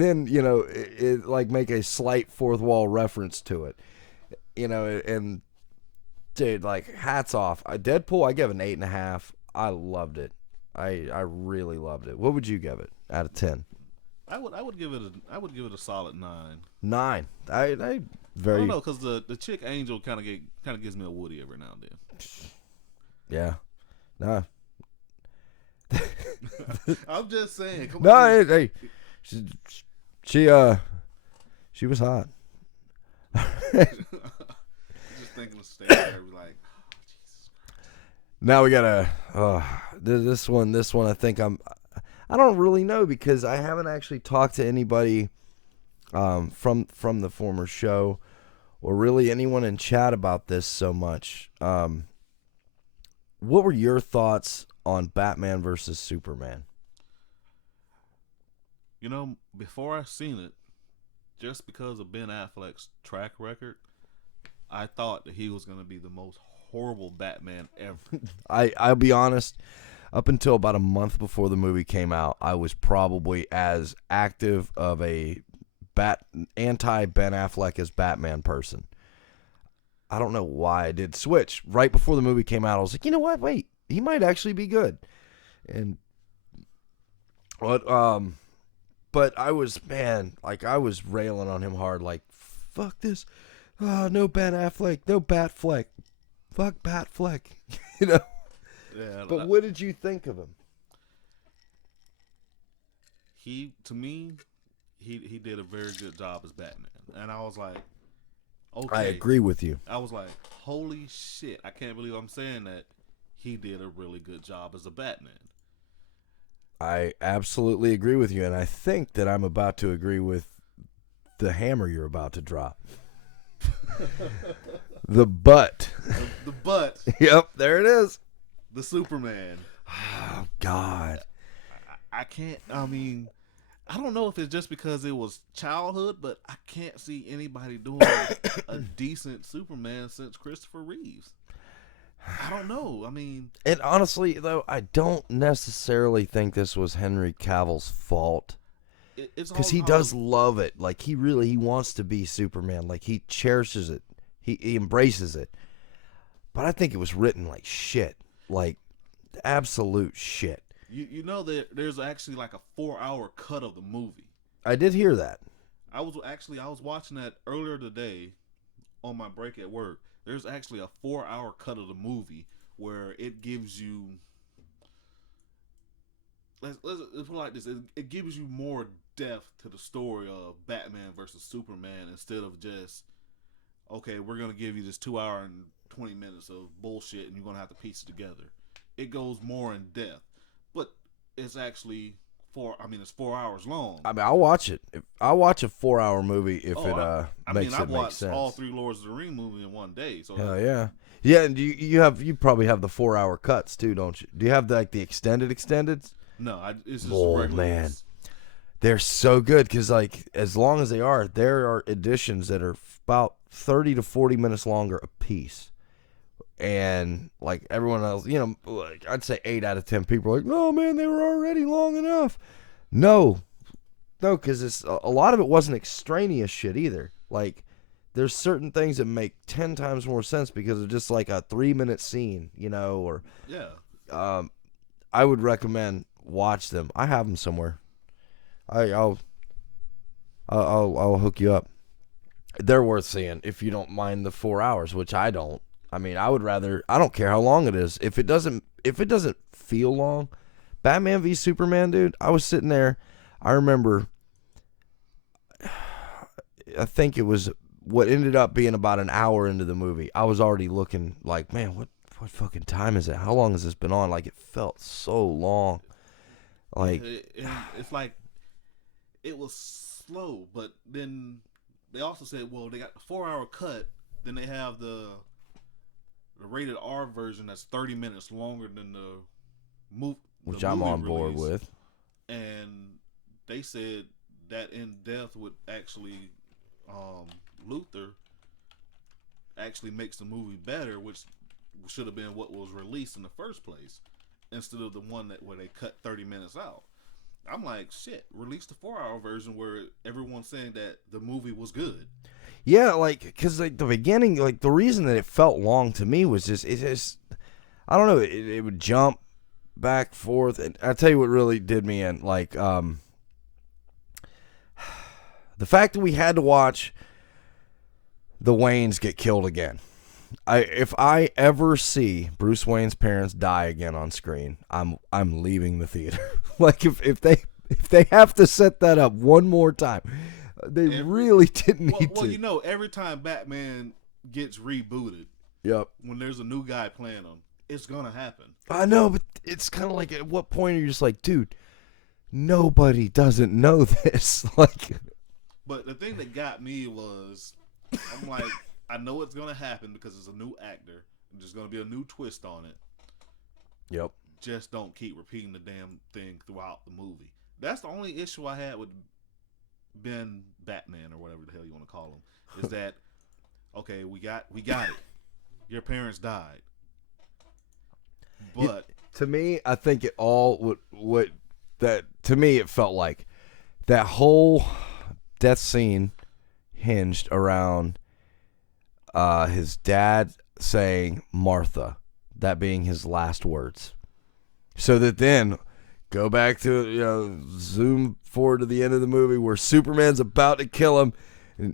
then, it like make a slight fourth wall reference to it. And dude, like hats off. Deadpool, I give it an 8.5. I loved it. I really loved it. What would you give it out of 10? I would give it a solid 9. 9. I don't know, because the chick Angel kind of gives me a Woody every now and then. Yeah. Nah. I'm just saying. Come on. No, hey, she was hot. Just thinking of staying there, like, oh, Jesus Christ. Now we gotta. This one. I think I don't really know, because I haven't actually talked to anybody from the former show, or really anyone in chat about this so much. What were your thoughts on Batman versus Superman? Before I seen it, just because of Ben Affleck's track record, I thought that he was going to be the most horrible Batman ever. I'll be honest. Up until about a month before the movie came out, I was probably as active of a anti-Ben Affleck as Batman person. I don't know why I did switch. Right before the movie came out, I was like, you know what? Wait, he might actually be good. But I was railing on him hard, like, fuck this. No Ben Affleck, no Batfleck. Fuck Batfleck. Yeah, but what did you think of him? To me, he did a very good job as Batman, and I was like, okay, I agree with you. I was like, holy shit, I can't believe I'm saying that. He did a really good job as a Batman. I absolutely agree with you, and I think that I'm about to agree with the hammer you're about to drop. The butt. The butt. Yep, there it is. The Superman. Oh, God. I can't, I don't know if it's just because it was childhood, but I can't see anybody doing a decent Superman since Christopher Reeves. I don't know. And honestly, though, I don't necessarily think this was Henry Cavill's fault. Because he does love it. Like, he wants to be Superman. Like, he cherishes it. He embraces it. But I think it was written like shit. Like, absolute shit. You know that there's actually like a 4-hour cut of the movie. I did hear that. I was watching that earlier today on my break at work. There's actually a 4-hour cut of the movie where it gives you, let's put it like this, it gives you more depth to the story of Batman versus Superman instead of just, okay, we're going to give you this 2 hour and 20 minutes of bullshit and you're going to have to piece it together. It goes more in depth. But it's actually it's 4 hours long. I mean, I'll watch it. I'll watch a 4-hour movie if it I makes mean, I've it make watched sense. all 3 Lords of the Ring movies in one day. So Hell yeah. Yeah, and you probably have the 4-hour cuts too, don't you? Do you have the extended? No, it's just Oh man, they're so good because like as long as there are editions that are about 30 to 40 minutes longer a piece, and like everyone else, like I'd say 8 out of 10 people are like, "No, man, they were already long enough." No, because it's a lot of it wasn't extraneous shit either. Like there's certain things that make 10 times more sense because of just like a 3-minute scene, or yeah. I would recommend watch them. I have them somewhere. I'll hook you up. They're worth seeing if you don't mind the 4 hours, which I don't. I mean, I don't care how long it is. If it doesn't feel long, Batman v Superman, dude, I was sitting there. I remember, I think it was what ended up being about an hour into the movie. I was already looking like, man, what fucking time is it? How long has this been on? Like, it felt so long. Like, it's like it was slow, but then they also said, well, they got the 4-hour cut. Then they have the rated R version that's 30 minutes longer than the movie, which I'm on board with. And they said that in depth would actually, Luther actually makes the movie better, which should have been what was released in the first place, instead of the one where they cut 30 minutes out. I'm like, shit, release the 4-hour version where everyone's saying that the movie was good. Yeah, like, because like the beginning, like the reason that it felt long to me was just, I don't know, it would jump back, forth, and I tell you what really did me in, like, the fact that we had to watch the Waynes get killed again. If I ever see Bruce Wayne's parents die again on screen, I'm leaving the theater. Like if they have to set that up one more time, they really didn't need to. Well, every time Batman gets rebooted, yep, when there's a new guy playing him, it's gonna happen. I know, but it's kind of like, at what point are you just like, dude, nobody doesn't know this. Like, but the thing that got me was, I'm like, I know it's gonna happen because it's a new actor. There's gonna be a new twist on it. Yep. Just don't keep repeating the damn thing throughout the movie. That's the only issue I had with Ben Batman, or whatever the hell you want to call him, is that, okay, we got it. Your parents died. But to me, I think it all to me it felt like that whole death scene hinged around his dad saying Martha, that being his last words. So that then go back to, zoom forward to the end of the movie where Superman's about to kill him,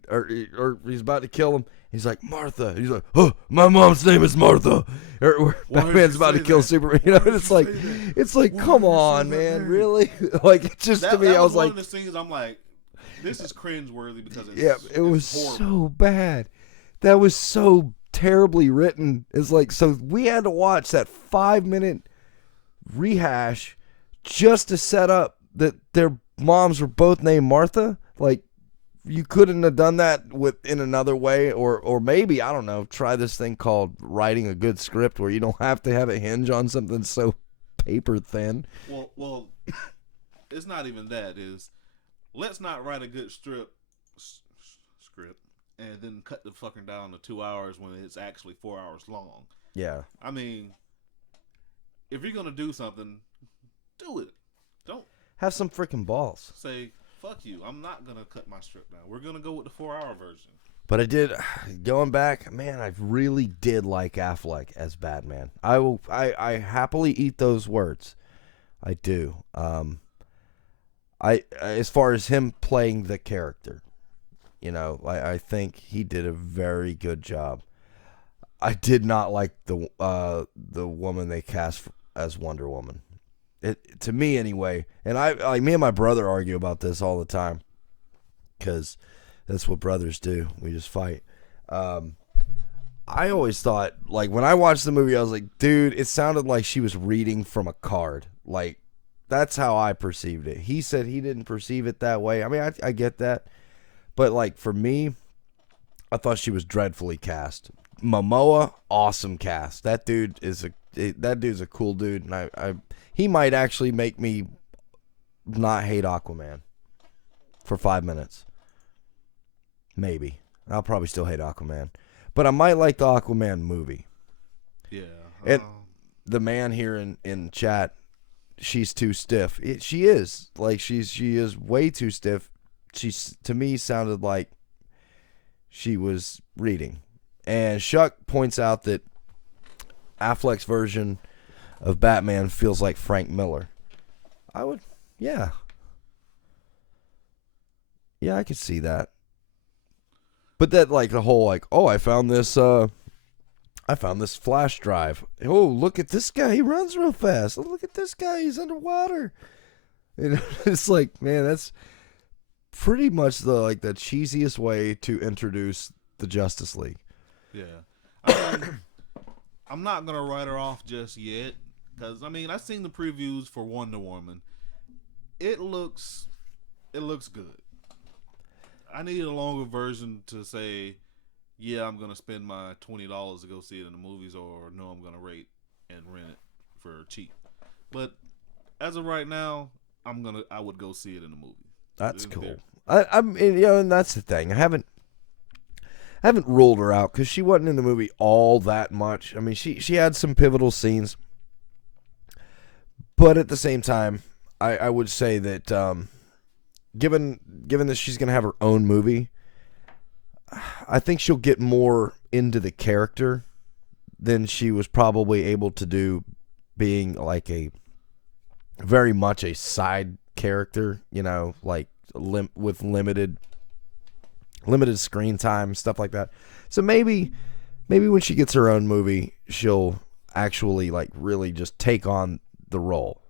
or he's about to kill him. He's like, Martha. He's like, oh, my mom's name is Martha. Or Batman's about to kill Superman. And it's like, come on, man, really? Like, it just to me, I was like, one of the scenes I'm like, this is cringeworthy because it was horrible. So bad. That was so terribly written. It's like, so we had to watch that 5-minute rehash just to set up that their moms were both named Martha. Like, you couldn't have done that in another way, or maybe, I don't know, try this thing called writing a good script where you don't have to have it hinge on something so paper thin. Well, it's not even that. Let's not write a good script and then cut the fucking down to 2 hours when it's actually 4 hours long. Yeah. I mean, if you're gonna do something, do it. Don't have some freaking balls. Say, fuck you, I'm not gonna cut my strip down. We're gonna go with the 4-hour version. But I did, going back, man, I really did like Affleck as Batman. I happily eat those words. I do. As far as him playing the character, I think he did a very good job. I did not like the woman they cast as Wonder Woman. to me anyway. And me and my brother argue about this all the time because that's what brothers do. We just fight. I always thought, like, when I watched the movie, I was like, dude, it sounded like she was reading from a card. Like, that's how I perceived it. He said he didn't perceive it that way. I mean, I get that. But, like, for me, I thought she was dreadfully cast. Momoa, awesome cast. That dude's a cool dude, and he might actually make me not hate Aquaman for 5 minutes. Maybe. I'll probably still hate Aquaman. But I might like the Aquaman movie. Yeah. And the man here in chat, she's too stiff. She is. Like, she is way too stiff. She's, to me, sounded like she was reading. And Shuck points out that Affleck's version of Batman feels like Frank Miller. Yeah, I could see that. But that, like, the whole, like, oh, I found this flash drive. Oh, look at this guy. He runs real fast. Oh, look at this guy. He's underwater. And it's like, man, that's pretty much the cheesiest way to introduce the Justice League. Yeah. I mean, I'm not going to write her off just yet. Because, I mean, I've seen the previews for Wonder Woman. It looks good. I need a longer version to say, yeah, I'm going to spend my $20 to go see it in the movies, or no, I'm going to rate and rent it for cheap. But as of right now, I would go see it in the movie. That's cool. I'm and that's the thing. I haven't ruled her out because she wasn't in the movie all that much. I mean, she had some pivotal scenes, but at the same time, I would say that given that she's going to have her own movie, I think she'll get more into the character than she was probably able to do being like a very much a side character, like with limited screen time, stuff like that. So maybe when she gets her own movie, she'll actually like really just take on the role.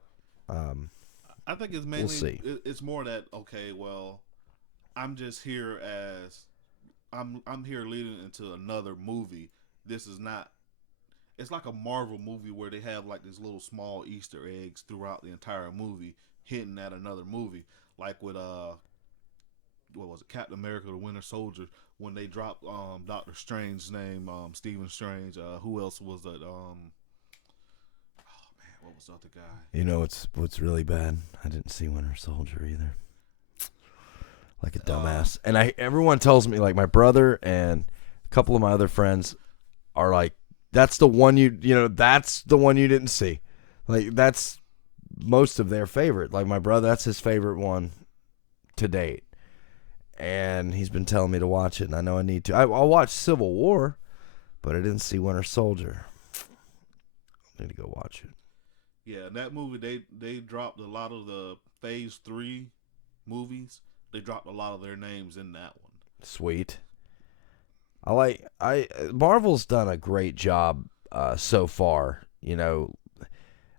I think it's mainly, we'll see. It's more that, okay, well, I'm just here as I'm here leading into another movie. This is not. It's like a Marvel movie where they have like these little small Easter eggs throughout the entire movie, hinting at another movie. Like with what was it, Captain America: The Winter Soldier, when they dropped Doctor Strange's name, Stephen Strange. Who else was that? Oh man, what was the other guy? What's really bad? I didn't see Winter Soldier either. Like a dumbass. And everyone tells me, like my brother and a couple of my other friends are like, that's the one that's the one you didn't see. Like that's most of their favorite. Like my brother, that's his favorite one to date. And he's been telling me to watch it, and I know I need to. I'll watch Civil War, but I didn't see Winter Soldier. I need to go watch it. Yeah, that movie, they dropped a lot of the Phase 3 movies. They dropped a lot of their names in that one. Sweet. Marvel's done a great job so far.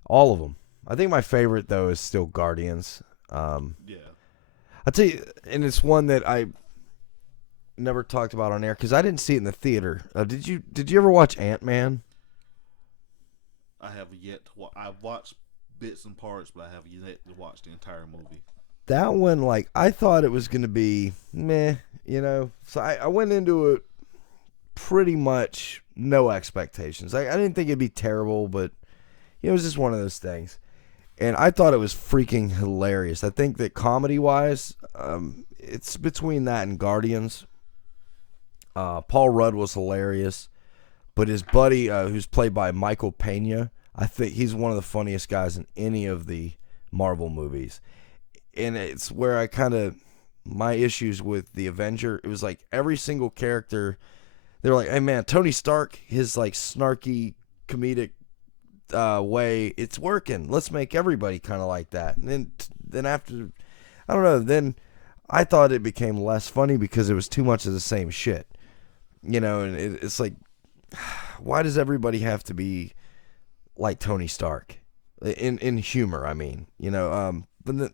All of them. I think my favorite though is still Guardians. Yeah. I'll tell you, and it's one that I never talked about on air because I didn't see it in the theater. Did you ever watch Ant-Man? I have yet to watch. I've watched bits and parts, but I have yet to watch the entire movie. That one, like, I thought it was going to be meh, So I went into it pretty much no expectations. I didn't think it'd be terrible, but it was just one of those things. And I thought it was freaking hilarious. I think that comedy-wise, it's between that and Guardians. Paul Rudd was hilarious. But his buddy, who's played by Michael Pena, I think he's one of the funniest guys in any of the Marvel movies. And it's where my issues with the Avenger, it was like every single character, they're like, hey man, Tony Stark, his like snarky comedic way, it's working. Let's make everybody kind of like that. And then after, I don't know, then I thought it became less funny because it was too much of the same shit. And it's like, why does everybody have to be like Tony Stark? in humor. I mean, but the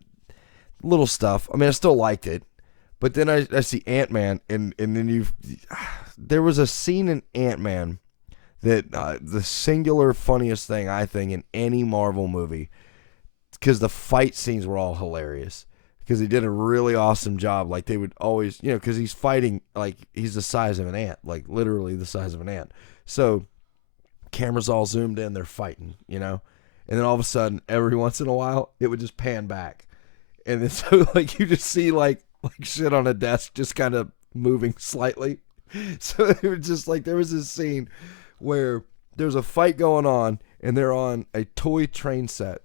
little stuff. I mean, I still liked it, but then I see Ant-Man, and then there was a scene in Ant-Man that the singular funniest thing I think in any Marvel movie, because the fight scenes were all hilarious. Because he did a really awesome job. Like, they would always, because he's fighting, like, he's the size of an ant. Like, literally the size of an ant. So, cameras all zoomed in, they're fighting, And then all of a sudden, every once in a while, it would just pan back. And then so, like, you just see, like shit on a desk just kind of moving slightly. So, it was just, like, there was this scene where there's a fight going on, and they're on a toy train set.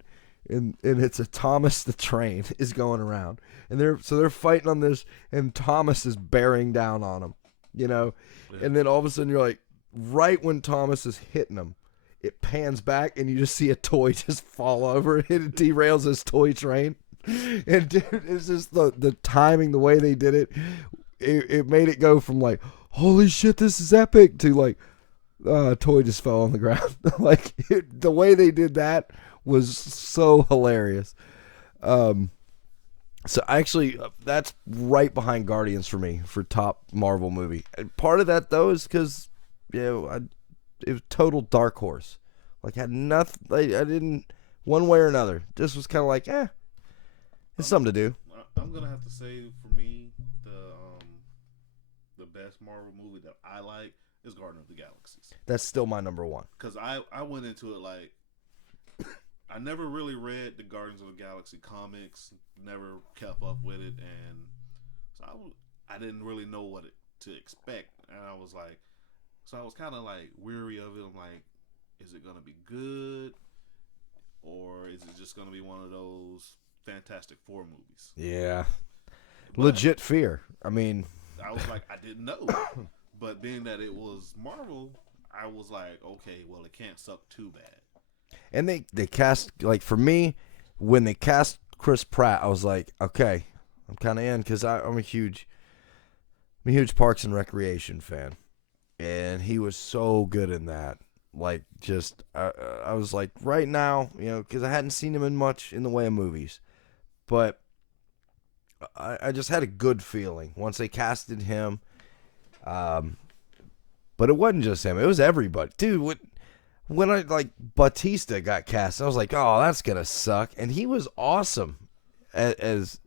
And it's a Thomas the Train is going around, and they're fighting on this, and Thomas is bearing down on him, Yeah. And then all of a sudden you're like, right when Thomas is hitting him, it pans back, and you just see a toy just fall over, and it derails his toy train. And dude, it's just the timing, the way they did it, it made it go from like, holy shit, this is epic, to like, a toy just fell on the ground. Like the way they did that was so hilarious. So actually, that's right behind Guardians for me for top Marvel movie. And part of that though is because it was total dark horse. Like, had nothing. I didn't, one way or another. This was kind of like, it's something to do. I'm gonna have to say, for me, the best Marvel movie that I like is Guardians of the Galaxies. That's still my number one. Because I went into it like, I never really read the Guardians of the Galaxy comics, never kept up with it, and so I didn't really know what to expect, and I was kind of like weary of it. I'm like, is it gonna be good, or is it just gonna be one of those Fantastic Four movies? Yeah, but legit fear. I mean, I was like, I didn't know, but being that it was Marvel, I was like, okay, well, it can't suck too bad. And they cast, like, for me, when they cast Chris Pratt, I was like, okay, I'm kind of in, because I'm a huge Parks and Recreation fan, and he was so good in that. Like, just I was like, right now, because I hadn't seen him in much in the way of movies, but I just had a good feeling once they casted him. But it wasn't just him; it was everybody, dude. When Bautista got cast, I was like, oh, that's going to suck. And he was awesome as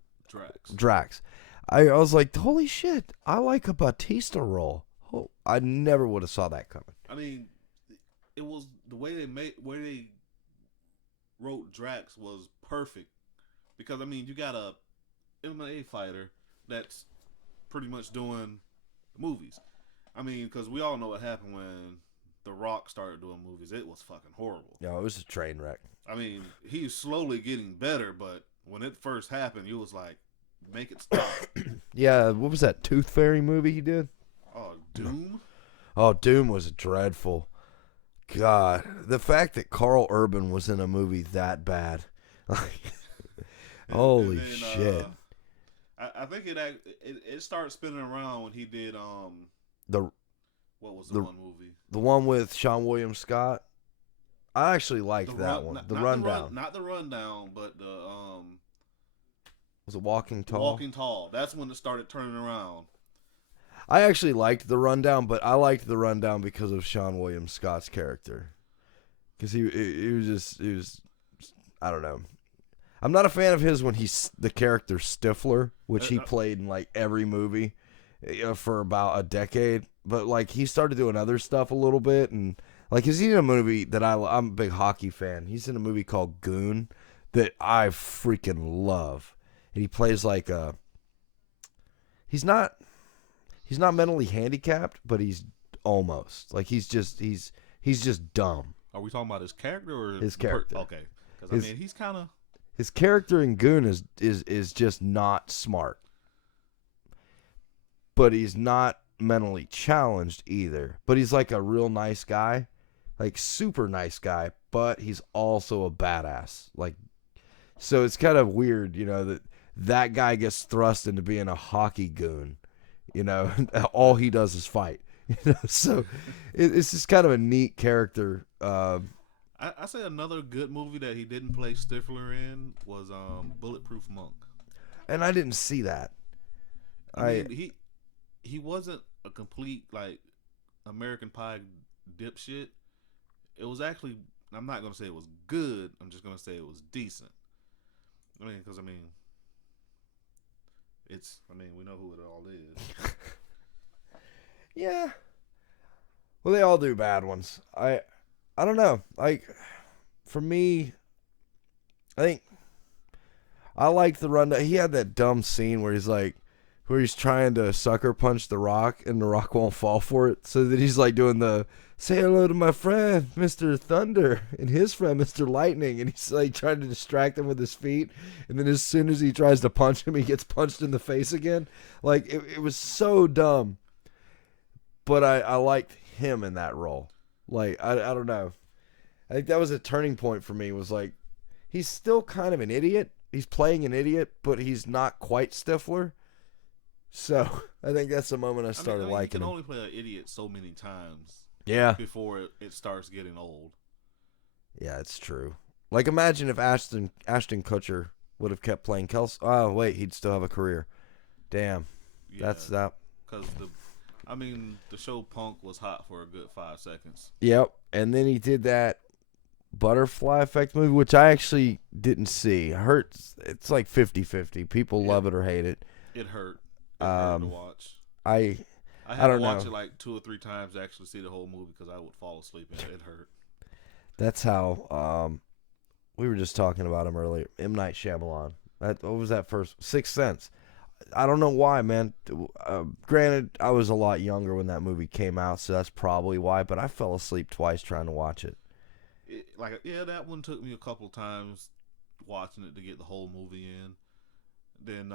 Drax. I was like, holy shit, I like a Bautista role. Oh, I never would have saw that coming. I mean, it was the way they wrote Drax was perfect. Because, I mean, you got a MMA fighter that's pretty much doing movies. I mean, because we all know what happened when The Rock started doing movies. It was fucking horrible. Yeah, it was a train wreck. I mean, he's slowly getting better, but when it first happened, you was like, make it stop. Yeah, what was that Tooth Fairy movie he did? Oh, Doom? Oh, Doom was dreadful. God, the fact that Carl Urban was in a movie that bad. Holy shit. I think it started spinning around when he did what was the one movie? The one with Sean William Scott. I actually liked that one. The Rundown. Not the Rundown, but the was it Walking Tall? Walking Tall. That's when it started turning around. I actually liked The Rundown, but I liked The Rundown because of Sean William Scott's character. Because he was I don't know. I'm not a fan of his when he's the character Stifler, which he played in like every movie for about a decade. But like he started doing other stuff a little bit, and like he's in a movie that I'm a big hockey fan. He's in a movie called Goon that I freaking love. And he plays like he's not mentally handicapped, but he's almost like he's just dumb. Are we talking about his character or his character? Okay, because I mean he's kind of his character in Goon is just not smart, but he's not mentally challenged either. But he's like a real nice guy, like super nice guy, but he's also a badass. Like, so it's kind of weird, that guy gets thrust into being a hockey goon. All he does is fight. So it's just kind of a neat character. I I say another good movie that he didn't play Stifler in was Bulletproof Monk. And I didn't see that. I mean, he wasn't a complete like American Pie dipshit. It was actually, I'm not gonna say it was good. I'm just gonna say it was decent. I mean, because we know who it all is. Yeah. Well, they all do bad ones. I don't know. Like, for me, I think I liked the rundown. He had that dumb scene where he's trying to sucker punch the Rock and the Rock won't fall for it. So that he's like doing the say hello to my friend, Mr. Thunder, and his friend, Mr. Lightning. And he's like trying to distract him with his feet. And then as soon as he tries to punch him, he gets punched in the face again. Like, it was so dumb. But I liked him in that role. Like, I don't know. I think that was a turning point for me. Was like, he's still kind of an idiot. He's playing an idiot, but he's not quite Stifler. So I think that's the moment I started liking him. You can only play an idiot so many times. Yeah. Before it starts getting old. Yeah, it's true. Like, imagine if Ashton Kutcher would have kept playing Kelsey. Oh, wait, he'd still have a career. Damn. Yeah, that's that. Because the show Punk was hot for a good 5 seconds. Yep. And then he did that Butterfly Effect movie, which I actually didn't see. I heard it's like 50-50. People love it or hate it. It hurt. It hurt to watch. I had don't to watch know. it like 2 or 3 times to actually see the whole movie because I would fall asleep and it hurt. That's how we were just talking about him earlier. M. Night Shyamalan. What was that first? Sixth Sense. I don't know why, man. Granted, I was a lot younger when that movie came out, so that's probably why. But I fell asleep twice trying to watch it. That one took me a couple times watching it to get the whole movie in. Then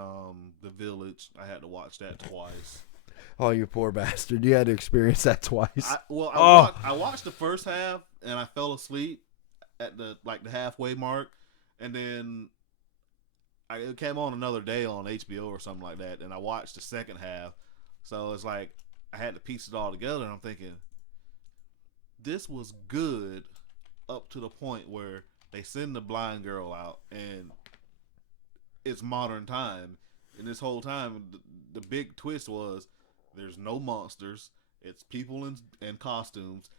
The Village, I had to watch that twice. Oh, you poor bastard! You had to experience that twice. I watched the first half and I fell asleep at the halfway mark, and then it came on another day on HBO or something like that, and I watched the second half. So it's like I had to piece it all together, and I'm thinking this was good up to the point where they send the blind girl out, and it's modern time, and this whole time the big twist was there's no monsters, it's people in costumes,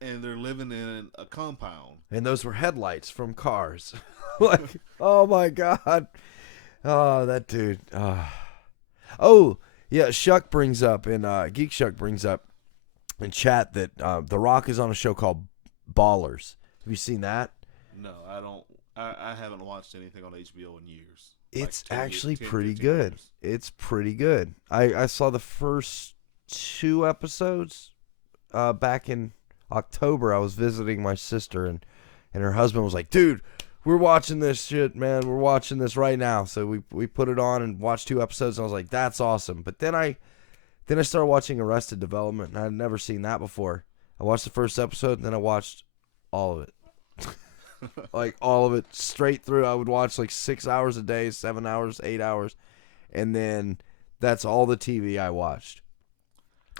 and they're living in a compound. And those were headlights from cars. Like, oh my god. Oh, that dude. Oh, yeah, Shuck brings up, Geek Shuck brings up in chat that The Rock is on a show called Ballers. Have you seen that? No, I don't. I haven't watched anything on HBO in years. It's actually pretty good. Years. It's pretty good. I saw the first 2 episodes back in October. I was visiting my sister, and her husband was like, dude, we're watching this shit, man. We're watching this right now. So we put it on and watched 2 episodes, and I was like, that's awesome. But then I started watching Arrested Development, and I had never seen that before. I watched the first episode, and then I watched all of it. Like, all of it straight through. I would watch like 6 hours a day, 7 hours, 8 hours. And then that's all the TV I watched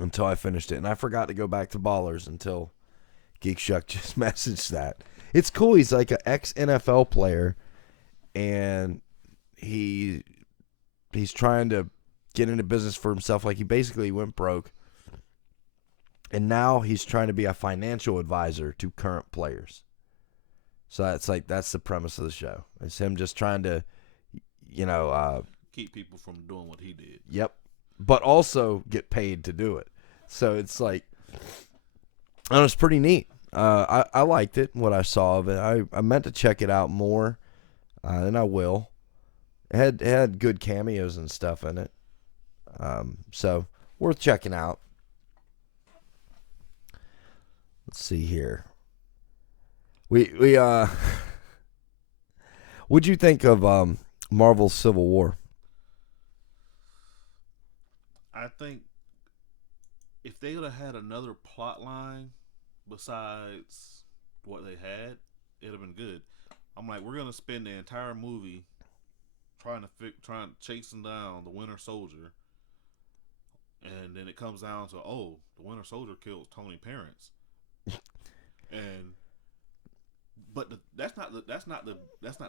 until I finished it. And I forgot to go back to Ballers until Geek Shuck just messaged that. It's cool. He's like an ex-NFL player, and he's trying to get into business for himself. Like, he basically went broke. And now he's trying to be a financial advisor to current players. So that's the premise of the show. It's him just trying to, keep people from doing what he did. Yep. But also get paid to do it. So it's like, and it's pretty neat. I liked it, what I saw of it. I meant to check it out more, and I will. It had good cameos and stuff in it. So worth checking out. Let's see here. What'd you think of Marvel's Civil War? I think if they would have had another plot line besides what they had, it'd have been good. I'm like, we're gonna spend the entire movie trying to chase him down, the Winter Soldier, and then it comes down to, the Winter Soldier kills Tony Parents, and But that's not the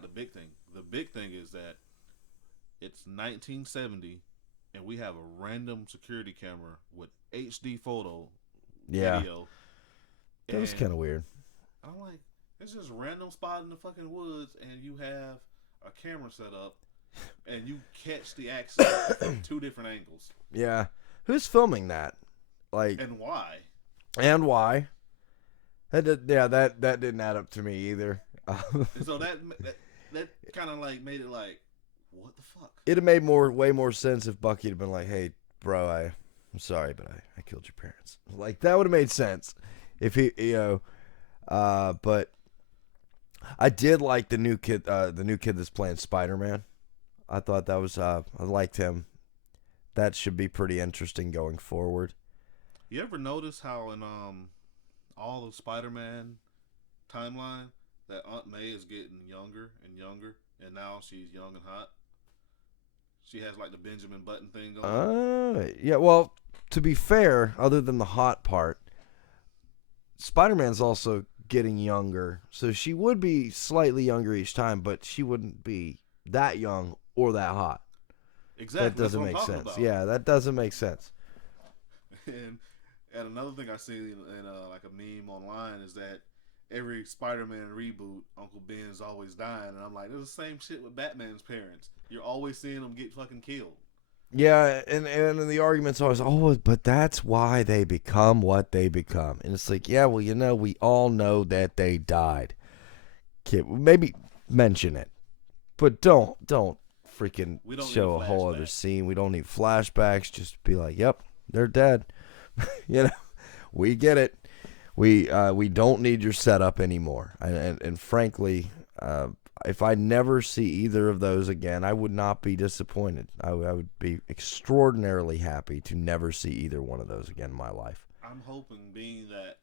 big thing. The big thing is that it's 1970, and we have a random security camera with HD photo Yeah. video. That was kind of weird. I'm like, it's just a random spot in the fucking woods, and you have a camera set up, and you catch the accident from 2 different angles. Yeah. Who's filming that? Like, And why? and why? That didn't add up to me either. And so that kind of like made it like, what the fuck? It'd have made way more sense if Bucky had been like, "Hey, bro, I'm sorry, but I killed your parents." Like, that would have made sense if he, but I did like the new kid that's playing Spider-Man. I thought that was I liked him. That should be pretty interesting going forward. You ever notice how in all the Spider-Man timeline that Aunt May is getting younger and younger, and now she's young and hot? She has like the Benjamin Button thing going on. Yeah. Well, to be fair, other than the hot part, Spider-Man's also getting younger, so she would be slightly younger each time, but she wouldn't be that young or that hot. Exactly. That doesn't make sense. About. Yeah, that doesn't make sense. And another thing I see in like a meme online is that every Spider-Man reboot, Uncle Ben's always dying, and I'm like, it's the same shit with Batman's parents. You're always seeing them get fucking killed. Yeah, and the argument's always, but that's why they become what they become. And it's like, yeah, well, we all know that they died. Maybe mention it, but don't freaking show a whole other scene. We don't need flashbacks. Just be like, yep, they're dead. We get it. We don't need your setup anymore. And frankly, if I never see either of those again, I would not be disappointed. I would be extraordinarily happy to never see either one of those again in my life. I'm hoping, being that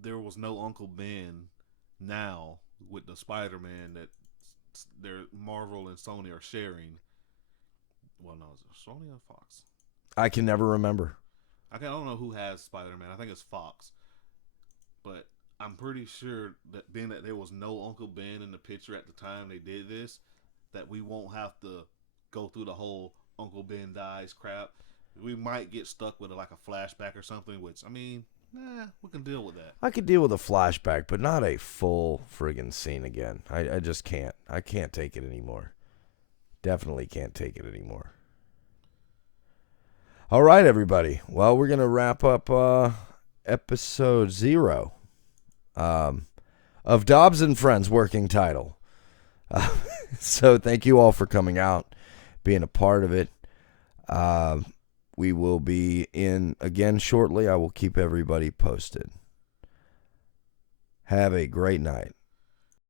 there was no Uncle Ben now with the Spider-Man that Marvel and Sony are sharing. Well, no, is it Sony or Fox? I can never remember. I don't know who has Spider-Man. I think it's Fox. But I'm pretty sure that being that there was no Uncle Ben in the picture at the time they did this, that we won't have to go through the whole Uncle Ben dies crap. We might get stuck with like a flashback or something, which, I mean, we can deal with that. I could deal with a flashback, but not a full friggin' scene again. I just can't. I can't take it anymore. Definitely can't take it anymore. All right, everybody. Well, we're going to wrap up episode 0 of Dobbs and Friends working title. So thank you all for coming out, being a part of it. We will be in again shortly. I will keep everybody posted. Have a great night.